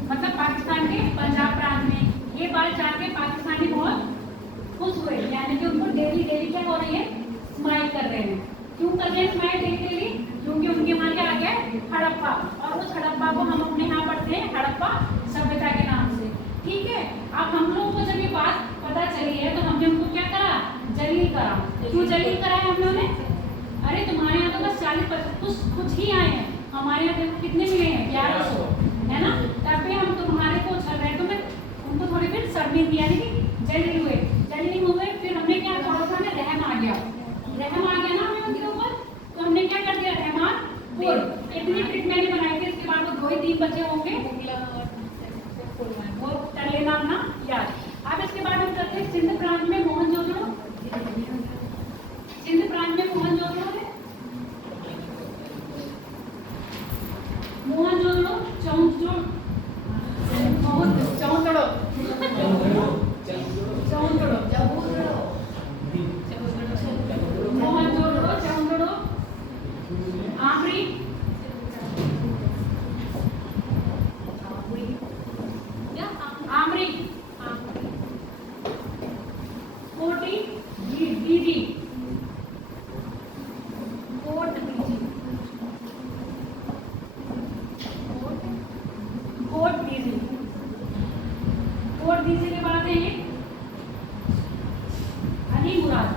मतलब पाकिस्तान के पंजाब प्रांत में। ये बात जाके पाकिस्तानी बहुत खुश हुए, यानी कि उनको डेली डेली क्या हो रही है, स्माइल कर रहे हैं। क्यों कर रहे हैं स्माइल डेली डेली, क्योंकि उनके वहाँ क्या आ गया हड़प्पा, और उस हड़प्पा को हम अपने यहाँ पढ़ते हैं हड़प्पा सभ्यता के नाम से। ठीक है, अब हम लोगों को जब ये बात पता चली है तो हमने उनको क्या करा, जलील करा। क्यों जलील करा है हम लोगों ने, अरे तुम्हारे यहाँ तो बस 40-50 कुछ ही आए हैं, हमारे यहाँ देखो कितने मिले हैं, 1100, है ना। तब भी हम तुम्हारे को उछल रहे, तो मैं उनको थोड़ी फिर शर्मिंदगी यानी कि जलील हुए, जलील हुए। फिर हमने क्या थोड़ा सा ना रहम आ गया, रहम आ गया ना हमें उनके ऊपर, तो हमने क्या कर दिया, रहमान पुर। इतनी ट्रिक मैंने बनाई थी, इसके बाद वो 2 ही 3 बच्चे होंगे, वो कर लेना अपना याद। अब इसके बाद हम करते हैं सिंध प्रांत में मोहनजोदड़ो। सिंध प्रांत में मोहनजोदड़ो है, मोहनजोदड़ो चौंतड़ो, चौंतड़ो, मोहनजोदड़ो, चौंतड़ो, आमरी, आमरी, कोटी, दीदी, कोट दीदी, कोट दीदी, कोट दीदी के बाद है ये अली मुराद।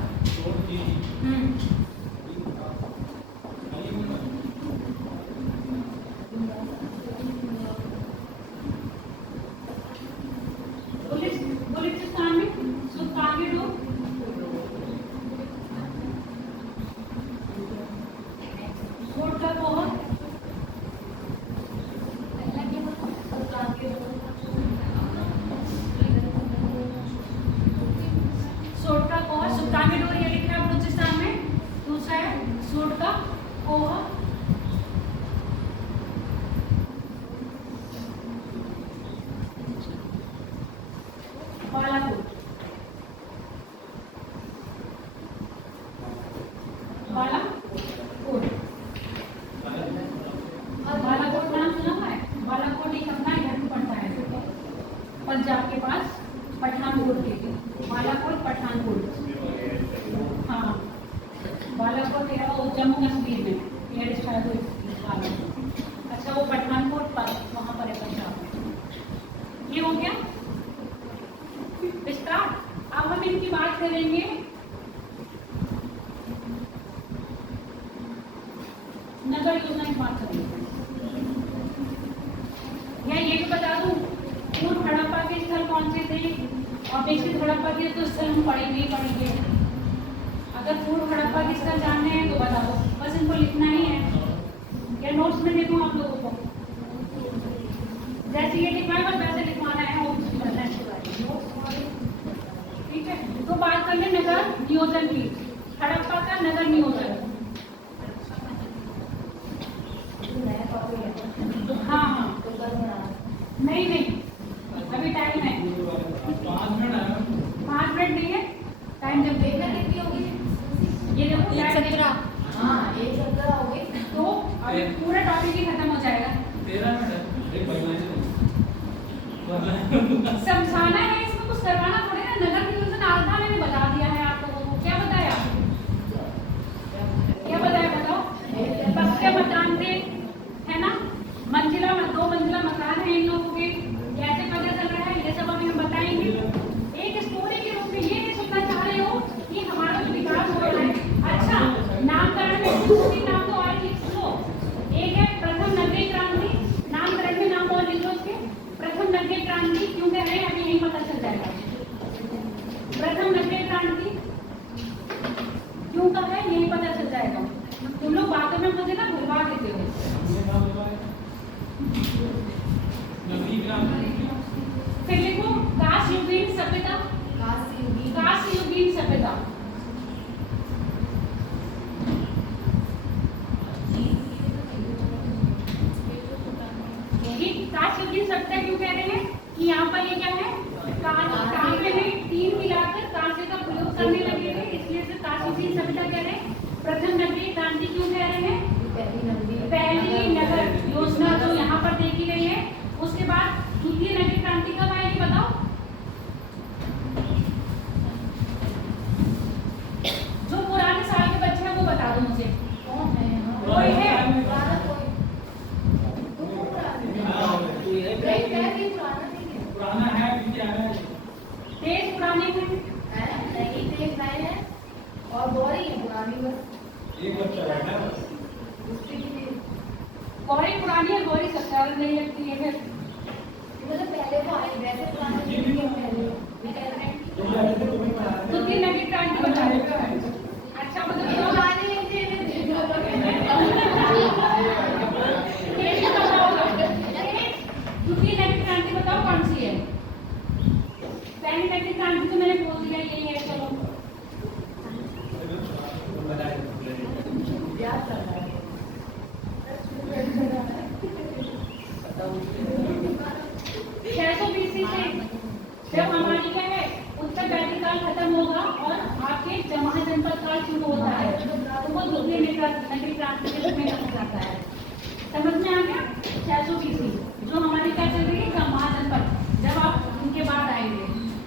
बलूचिस्तान में सुल्तान कोट का कोहर, सोट का कोहर, सुल्तान की डोर ये लिख रहा है बलूचिस्तान में। दूसरा है सोट का कोहर, बालाकोट, बालाकोट, बालाकोट नाम सुना हुआ है। बालाकोट एक अपना इधर भी पड़ता है, पंजाब के पास पठानकोट के, बालाकोट पठानकोट, हाँ बालाकोट है वो जम्मू कश्मीर में, ये शायद अच्छा वो पठानकोट पर वहाँ पर है पंजाब में। ये हो गया स्टार्ट। अब हम इनकी बात करेंगे नगर योजना की बात करेंगे। या ये भी बता दूं पूर्व हड़प्पा के स्थल कौन से थे, और बेसिक हड़प्पा के तो स्थल हम पढ़ेंगे ही पढ़ेंगे। अगर पूर्व हड़प्पा के स्थल जानने हैं तो बता दो, बस इनको लिखना ही है, या नोट्स में दे दूं आप लोगों को, जैसे ये लिखवाए बस वैसे लिखवाना है, और कुछ करना है। ठीक है, तो बात कर ले नगर नियोजन की, हड़प्पा का नगर नियोजन। हाँ हाँ नहीं नहीं अभी टाइम है, 5 मिनट नहीं है टाइम, जब देखना कितनी होगी ये देखो 1:17, हाँ 1:17 हो गई, तो अभी पूरा टॉपिक ही खत्म हो जाएगा। 13 मिनट समझाना है, इसमें कुछ करवाना थोड़ी ना। नगर नियोजन आधा मैंने बता दिया है आप लोगों को, क्या बताया, क्या बताया बताओ, पक्के मकान थे, है ना, मंजिला 2 मंजिला मकान है इन लोगों के, कैसे पता चल रहा है ये सब अभी हम बताएंगे। एक स्टोरी के रूप में ये नहीं सुनना चाह रहे हो कि हमारा जो विकास हो रहा है। अच्छा नामकरण में 2-3 नाम तो और लिख लो, एक है प्रथम नगरीय क्रांति, नामकरण में नाम और लिख लो उसके, प्रथम नगरीय क्रांति क्यों कह रहे हैं अभी यही पता चल जाएगा। प्रथम नगरीय क्रांति क्यों कहा है यही पता चल जाएगा, तुम लोग बातों में मुझे ना भुलवा देते हो। फिर लिखो कांस्ययुगीन सभ्यता, कांस्ययुगीन सभ्यता, कांस्ययुगीन सभ्यता क्यों कह रहे हैं कि यहाँ पर ये क्या है कांसे में 3 मिलाकर कांसे का प्रयोग करने लगे थे, इसलिए से काशीसील सभ्यता कह रहे हैं। प्रथम नगरीय क्रांति क्यों कह रहे हैं? पहली नगर योजना जो यहाँ पर देखी गई है। उसके बाद द्वितीय नगरीय क्रांति कब आएगी बताओ? जो पुराने साल के बच्चे हैं वो बता दो मुझे, कौन है? कोई है? पुराना है तेज पुराने हैं और गौरी है पुरानी बस एक बच्चा है ना उसके लिए गौरी पुरानी है, गौरी सरकार नहीं लगती है फिर। मतलब पहले वो आई वैसे पुराने नहीं है पहले मैं कह रहे हैं तो 3 नगरीय क्रांति बता रहे हो। अच्छा मतलब जो पुराने थे तेज का पता होगा। द्वितीय नगरीय क्रांति बताओ कौन सी है? पहली नगरीय क्रांति तो मैंने बोल दिया यही है। चलो याद कर रहा है 600 BC से जब हमारी क्या है उत्तर वैदिक काल खत्म होगा और आपके जमाह जनपद काल शुरू होता है, तो वो द्वितीय नगरीय क्रांति के रूप में कहा जाता है। समझ में आ गया? 600 BC जो हमारी क्या चल रही है जमाह जनपद, जब आप उनके बाद आएंगे।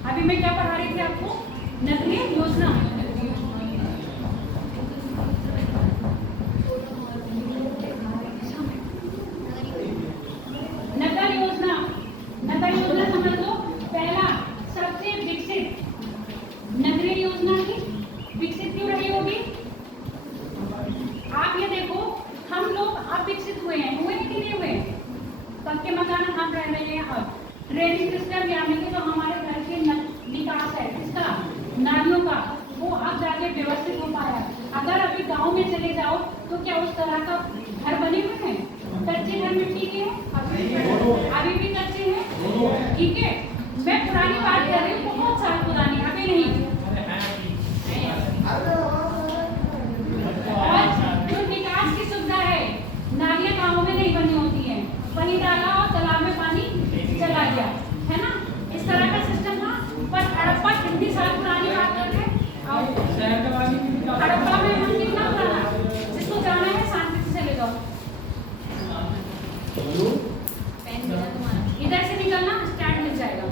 अभी मैं क्या पढ़ा रही थी आपको? नगरीय योजना। नगर योजना, नगर योजना समझ लो। पहला सबसे विकसित नगरीय योजना की विकसित क्यों रही होगी? आप ये देखो, हम लोग अब विकसित हुए हैं, हुए कि नहीं हुए? पक्के मकान हम रह रहे हैं। अब ड्रेनेज सिस्टम यानी कि जो हमारे घर के निकास है किसका? नालियों का, वो अब जाके व्यवस्थित हो पाया। अगर अभी गांव में चले जाओ तो क्या उस तरह का घर बने हुए हैं? कच्चे घर मिट्टी के हैं, अभी भी कच्चे हैं। ठीक है, मैं पुरानी बात कर रही हूँ, बहुत साल पुरानी, अभी नहीं। और जो निकास की सुविधा है, नालियां गाँव में नहीं बनी होती हैं, वहीं डाला और तालाब में पानी चला गया, है ना? इस तरह का सिस्टम था। पर हड़प्पा कितनी साल पुरानी बात कर रहे हैं? हड़प्पा में हम कितना पुराना? जिसको जाना है शांति से चले जाओ। इधर से निकलना, स्टैंड मिल जाएगा।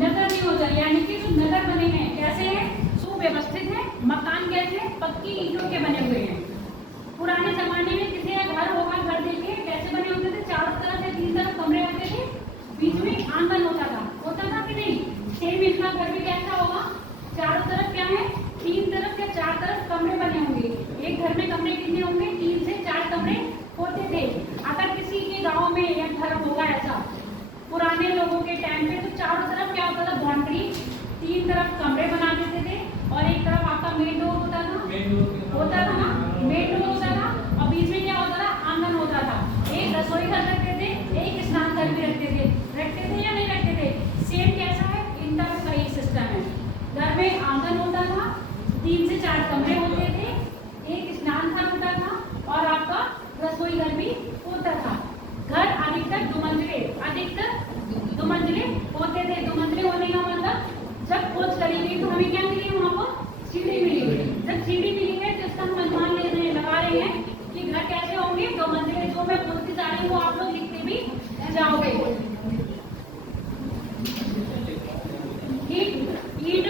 नगर नियोजन यानी कि जो नगर बने हैं कैसे हैं? सुव्यवस्थित है। मकान कैसे? पक्की ईंटों के बने हुए हैं। पुराने जमाने में किसी का घर होगा, घर देखिए कैसे बने होते थे? चारों तरफ से 3 तरफ कमरे होते थे, बीच में आंगन होता था कि नहीं? सेम इसका घर भी कैसा होगा? चारों तरफ क्या है? 3 तरफ या 4 तरफ कमरे बने होंगे। एक घर में कमरे कितने होंगे? 3 से 4 कमरे होते थे। अगर किसी के गांव में एक घर होगा ऐसा पुराने लोगों के टाइम पे, तो चारों तरफ क्या होता था? बाउंड्री, 3 तरफ कमरे बना देते थे और एक तरफ आपका मेन डोर होता था ना, मेन डोर होता था और बीच में क्या होता था? आंगन होता था। एक रसोई घर रखते थे, एक स्नान घर भी रखते थे या नहीं रखते थे? सेम कैसा है? इन तरह का ये सिस्टम है। घर में आंगन होता था, 3 से 4 कमरे होते थे, एक स्नान घर होता था और आपका रसोई घर भी होता था। घर अधिकतर 2 मंजिले होते थे। 2 मंजिले होने का मतलब जब खोज करी गई तो हमें क्या मिली? वहाँ पर सीढ़ी मिली। जब सीढ़ी मिली है तो इसका हम अनुमान लगा रहे हैं कि घर कैसे होंगे? 2 मंजिले। जो मैं बोलती जा रही हूँ वो आप लोग लिखते भी जाओगे। ईंट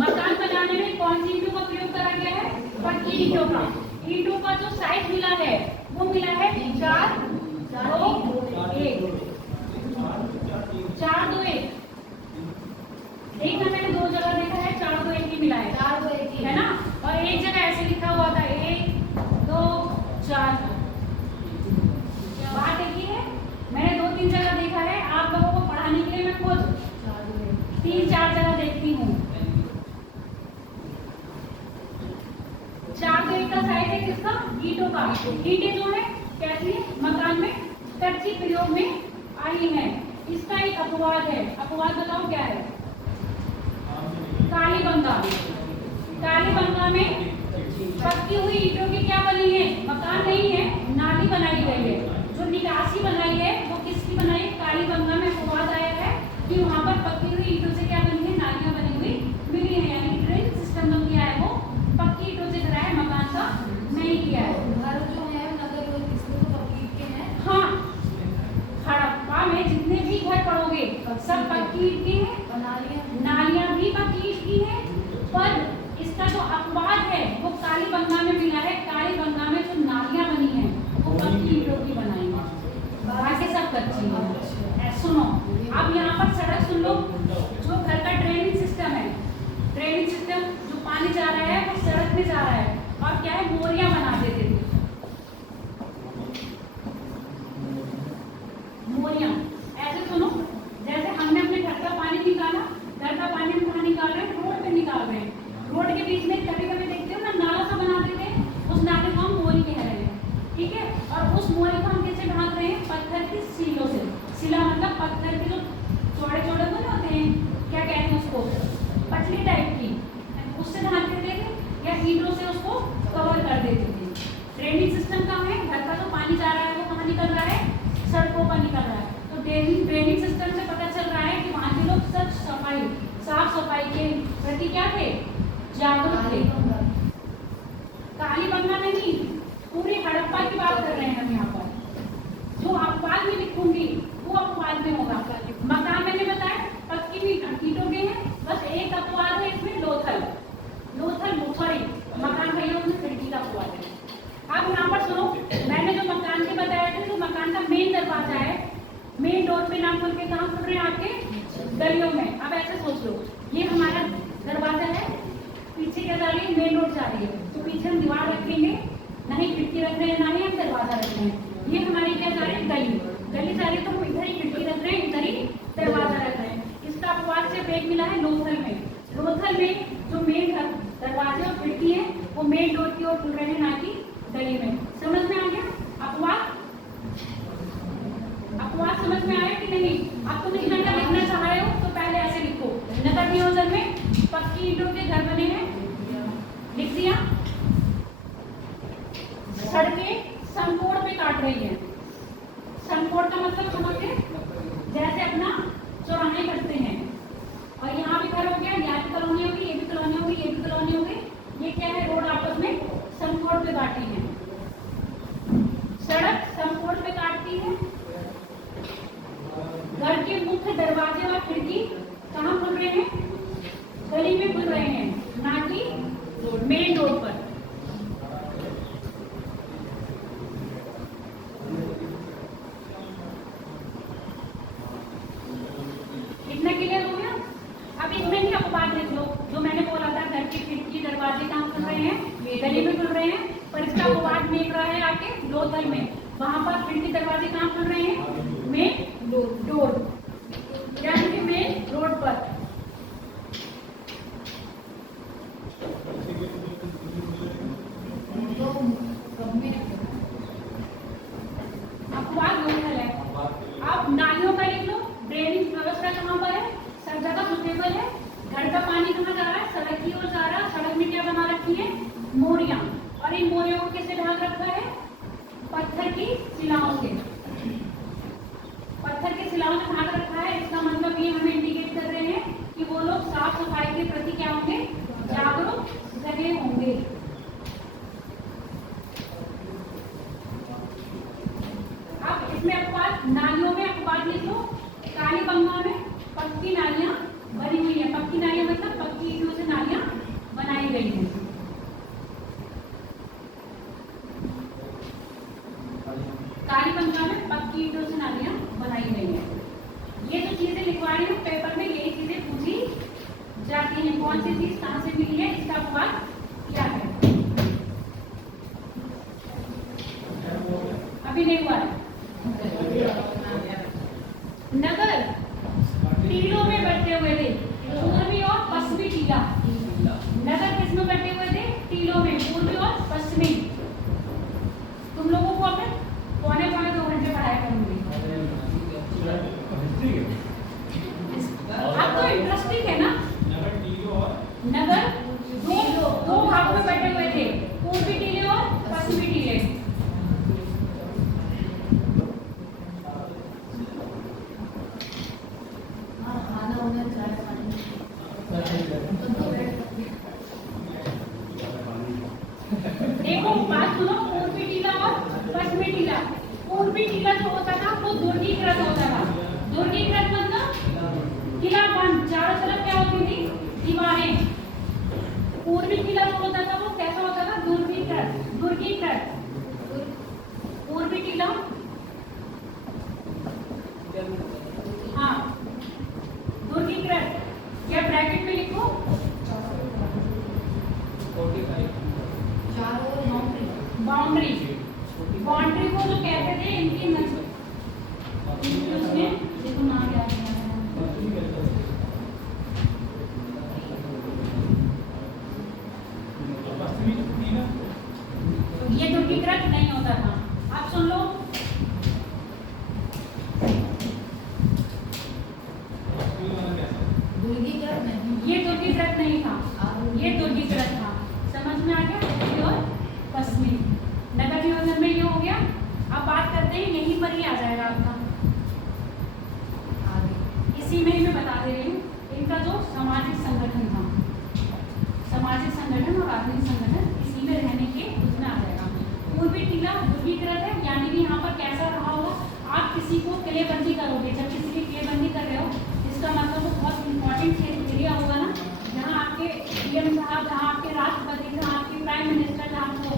मकान बनाने में कौन सी ईंटों का प्रयोग करा गया है? पक्की ईंटों का। ईंटों का जो साइज मिला है वो मिला है 4, 2, 1। 4, 2, 1। देखना मैंने 2 जगह देखा है 4, 2, 1 ही मिला है। 4, 2, 1 है ना? और एक जगह ऐसे लिखा हुआ था 1, 2, 4। बात एक ही है। मैंने 2-3 जगह देखा है। आप लोगों को पढ़ाने के लिए मैं खुद 3-4 जगह देखती हूँ। 4, 2, 1 का साइज है किसका? ईंटों का। ईंटें जो है कैसी है? मकान में कच्ची प्रयोग में आई है। इसका एक अपवाद है। अपवाद बताओ क्या है? कालीबंगा। कालीबंगा में पक्की हुई ईंटों की क्या बनी है, मकान नहीं है, नाली बनाई गई है। जो निकासी बनाई है वो किसकी बनाई है, कालीबंगा में फवाद आया है कि वहाँ पर पक्की हुई ईंटों से क्या बनी है, नालियाँ बनी हुई मिली है, यानी कि ड्रेनेज सिस्टम बन गया है वो पक्की ईंटों से करा है, मकान का नहीं किया है। घर जो है नगर और इसमें तो पक्की के हैं। हाँ, हड़प्पा में जितने भी घर पड़ोगे सब पक्की ईंट के हैं, नालियाँ भी पक्की ईंट की है, पर इसका जो अपवाद है वो कालीबंगा में मिला है। कालीबंगा में जो नालियाँ बनी है वो पक्की ईंटों की बनाई है, बाकी सब कच्ची है। सुनो, अब यहाँ पर सड़क सुन लो, जो घर का ड्रेनेज सिस्टम है, ड्रेनेज सिस्टम जो पानी जा रहा है वो सड़क में जा रहा है, और क्या है, मोरियां बना देते थे, मोरियां। ऐसे सुनो, जैसे हमने अपने घर का पानी निकाला, घर का पानी हम कहाँ निकाल रहे हैं, रोड पे निकाल रहे हैं, रोड के बीच में कभी कभी देखते हो ना नाला सा बना देते हैं, उस नाले को हम मोरी कह रहे हैं, ठीक है। और उस मोरी को हम कैसे ढांक रहे हैं, पत्थर की सीलों से। सिला मतलब पत्थर के जो चौड़े चौड़े बने होते हैं, क्या कहते हैं उसको, पटली टाइप की, उससे ढांक देते थे, या ईंटों से उसको कवर कर देते थे। ड्रेनेज सिस्टम कहाँ है, घर का जो पानी जा रहा है वो कहाँ निकल रहा है, सड़कों पर निकल रहा है। तो ड्रेनेज सिस्टम से पता चल रहा है कि वहाँ के लोग साफ सफाई के प्रति क्या थे, जागरूक थे। कालीबंगा में नहीं, पूरी हड़प्पा की बात कर रहे हैं हम यहाँ पर। जो अपवाद में लिखूंगी वो अपवाद में होगा। मकान मैंने बताया पक्की ईंटों के हैं, बस एक अपवाद है इसमें, लोथल सॉरी मकान भैया उसमें खिड़की का अपवाद है। अब यहाँ पर सुनो, मैंने जो मकान के बताया था, जो मकान का मेन दरवाजा है, मेन डोर पे ना खोल के कहाँ खुल रहे हैं आपके, गलियों में। अब ऐसे सोच लो, ये हमारा दरवाजा है, पीछे क्या जा रही है, मेन रोड जा रही है, तो पीछे हम दीवार रखेंगे, ना ही खिड़की रख रहे हैं, ना ही हम दरवाजा रख रहे हैं। ये हमारी क्या जा रही है, गली जा रही है, तो हम इधर ही खिड़की रख रहे हैं, इधर ही दरवाजा रख रहे हैं। इसका अपवाद से ब्रेक मिला है लोथल में। लोथल में जो मेन दरवाजे और खिड़की है वो मेन डोर की ओर खुल रहे हैं, ना कि गली में। समझ में आ गया अपवाद समझ में आया कि नहीं? आप तुम इतना क्या लिखना चाह रहे हो तो पहले ऐसे लिखो, नगर नियोजन में पक्की ईंटों के घर बने हैं, लिख दिया। सड़कें संकोड़ पे काट रही है, संकोड़ का मतलब समझते, जैसे अपना चौराहे करते हैं, और यहाँ भी घर हो गया, यहाँ भी कॉलोनी होगी, ये भी कॉलोनी होगी, ये भी कॉलोनी होगी। ये क्या है, रोड आपस में संकोड़ पे काटी है, सड़क संकोड़ पे काटती है। घर के मुख्य दरवाजे और खिड़की कहाँ खुल रहे हैं, गली में खुल रहे हैं, ना कि मेन रोड पर। इतना क्लियर हो गया? अब इसमें भी अपवाद लिख लो, जो मैंने बोला था, घर की खिड़की दरवाजे कहाँ खुल रहे हैं, गली में खुल रहे हैं, पर इसका अपवाद मिल रहा है आके लोथल में। वहां पर खिड़की दरवाजे कहाँ खुल रहे हैं, मेन डोर, यानी कि मेन रोड पर। अपवाद लोथल है। अब नालियों का लिख लो, ड्रेनेज व्यवस्था कहाँ पर है, सब जगह सुटेबल है। घर का पानी कहाँ जा रहा है, सड़क की ओर जा रहा है, सड़क में क्या बना रखी है, मोरियां, और इन मोरियों को किससे ढाक रखा है, पत्थर की शिलाओं से, पत्थर की शिलाओं से ढाक रखा है। इसका मतलब ये हमें इंडिकेट कर रहे हैं कि वो लोग साफ सफाई के प्रति क्या होंगे, जागरूक रहे होंगे। अब इसमें अपवाद, नालियों में अपवाद लिख लो। कालीबंगा में पक्की नालियां बनी हुई है, पक्की नालियां मतलब पक्की ईंटों से नालियां बनाई गई हैं। कालीबंगा में पक्की ईंटों से नालियां बनाई गई हैं। ये जो चीजें लिखवा रही हूँ पेपर में, यही चीजें पूछी जाती हैं, कौन सी चीज कहाँ से मिली है, इसका अपवाद क्या है। अभी नहीं हुआ है। नगर टीलों में बटे हुए थे, पूर्वी और पश्चिमी टीला। नगर किसमें बटे हुए थे, टीलों में, पूर्वी और पश्चिमी। तुम लोगों को अपने पौने 2 घंटे पढ़ाया करूंगी। अब तो इंटरेस्टिंग है ना। नगर दो भागों में बटे हुए थे, देखो बात सुनो, पूर्वी टीला और पश्चिमी टीला। पूर्वी टीला जो होता था वो दुर्गीकृत होता था। दुर्गीकृत मतलब किला बंद, चारों तरफ क्या होती थी? दीवारें। पूर्वी किला जो होता था वो कैसा होता था? दुर्गीकृत। दुर्गीकृत पूर्वी किला, हाँ दुर्गीकृत, या ब्रैकेट में लिखो 45 बाउंड्री। बाउंड्री को जो कहते थे इनकी नजर उसमें देखो नाम याद नहीं आ रहा है। ये दुर्गीकृत नहीं होता था। आप सुन लो, ये दुर्गीकृत नहीं था, ये दुर्गीकृत था। समझ में आ गया? पूर्वी और पश्चिमी। नगर नियोजन में ये हो गया। अब बात करते हैं, यहीं पर ही आ जाएगा आपका, इसी में ही मैं बता दे रही हूँ इनका जो सामाजिक संगठन था, सामाजिक संगठन और राजनीतिक संगठन इसी में रहने के उसमें आ जाएगा। पूर्वी टीला दुर्गीकृत है, यानी कि यहाँ पर कैसा रहा होगा? आप किसी को किलेबंदी करोगे, जब किसी की किलेबंदी कर रहे हो, इसका मतलब वो बहुत इंपॉर्टेंट एरिया होगा ना, जहाँ आपके पीएम साहब, जहाँ आपके राष्ट्रपति, जहाँ आपके प्राइम मिनिस्टर, जहाँ आपको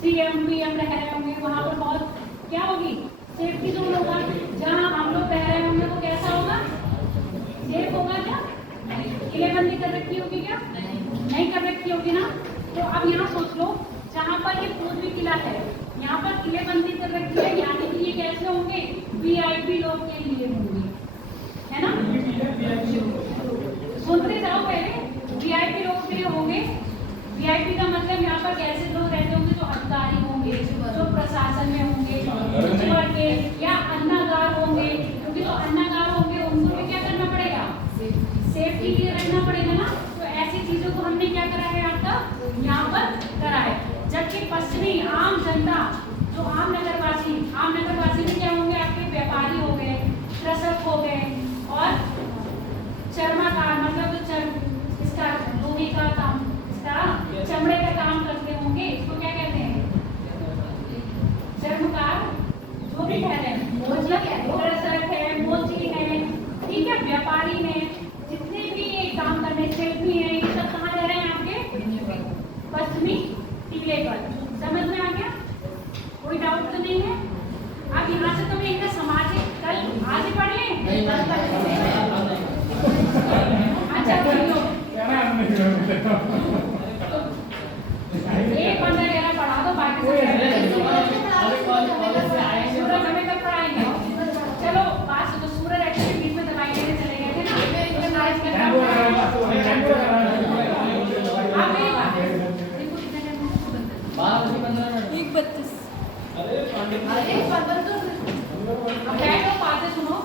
सीएम पीएम रह रहे होंगे, वहाँ पर बहुत क्या होगी? सेफ्टी जोन होगा। जहाँ हम लोग रह रहे होंगे वो कैसा होगा? सेफ होगा क्या? किलेबंदी कर रखी होगी क्या? नहीं कर रखी होगी ना। तो अब यहाँ सोच लो, जहाँ पर ये पूर्वी किला है, यहाँ पर किलेबंदी कर रखी है, यानी कि ये कैसे होंगे? वीआईपी लोग के लिए होंगे, है ना? सुनते जाओ पहले। वीआईपी लोग के लिए होंगे। वीआईपी का मतलब यहाँ पर कैसे लोग रहते होंगे? जो अधिकारी होंगे, जो प्रशासन में होंगे, ऊपर के या अन्नागार होंगे, क्योंकि जो अन्नागार होंगे उनको भी क्या करना पड़ेगा? सेफ्टी लिए रखना पड़ेगा ना। तो ऐसी चीजों को हमने क्या करा है आपका यहाँ पर करा है। जबकि पश्चिमी आम जनता, जो आम नगरवासी में क्या होंगे? आपके व्यापारी हो गए, कृषक हो गए, और चर्माकार मतलब जो इसका लोहे का काम, इसका चमड़े का काम करते होंगे, इसको क्या कहते हैं? चर्मकार, जो भी कह रहे हैं, कृषक है, मोची है, ठीक है, व्यापारी है, जितने भी ये काम करने शिल्पी है, ये सब कहाँ रह रहे हैं? आपके पश्चिमी टीले पर। समझ में आ गया? कोई डाउट तो नहीं है? अब यहाँ से तो मैं इनका सामाजिक कल आज ही पढ़े। अच्छा बोलो, एक बंदा मेरा पढ़ा दो, बाकी सूरज हमें तक पढ़ाएंगे। चलो बात सुनो, सूरज एक्चुअली बीच में दवाई लेने चले गए थे ना, तो नाइस करना। आप मेरी बात देखो, कितने टाइम में 1:32। अब बैठो, बातें सुनो।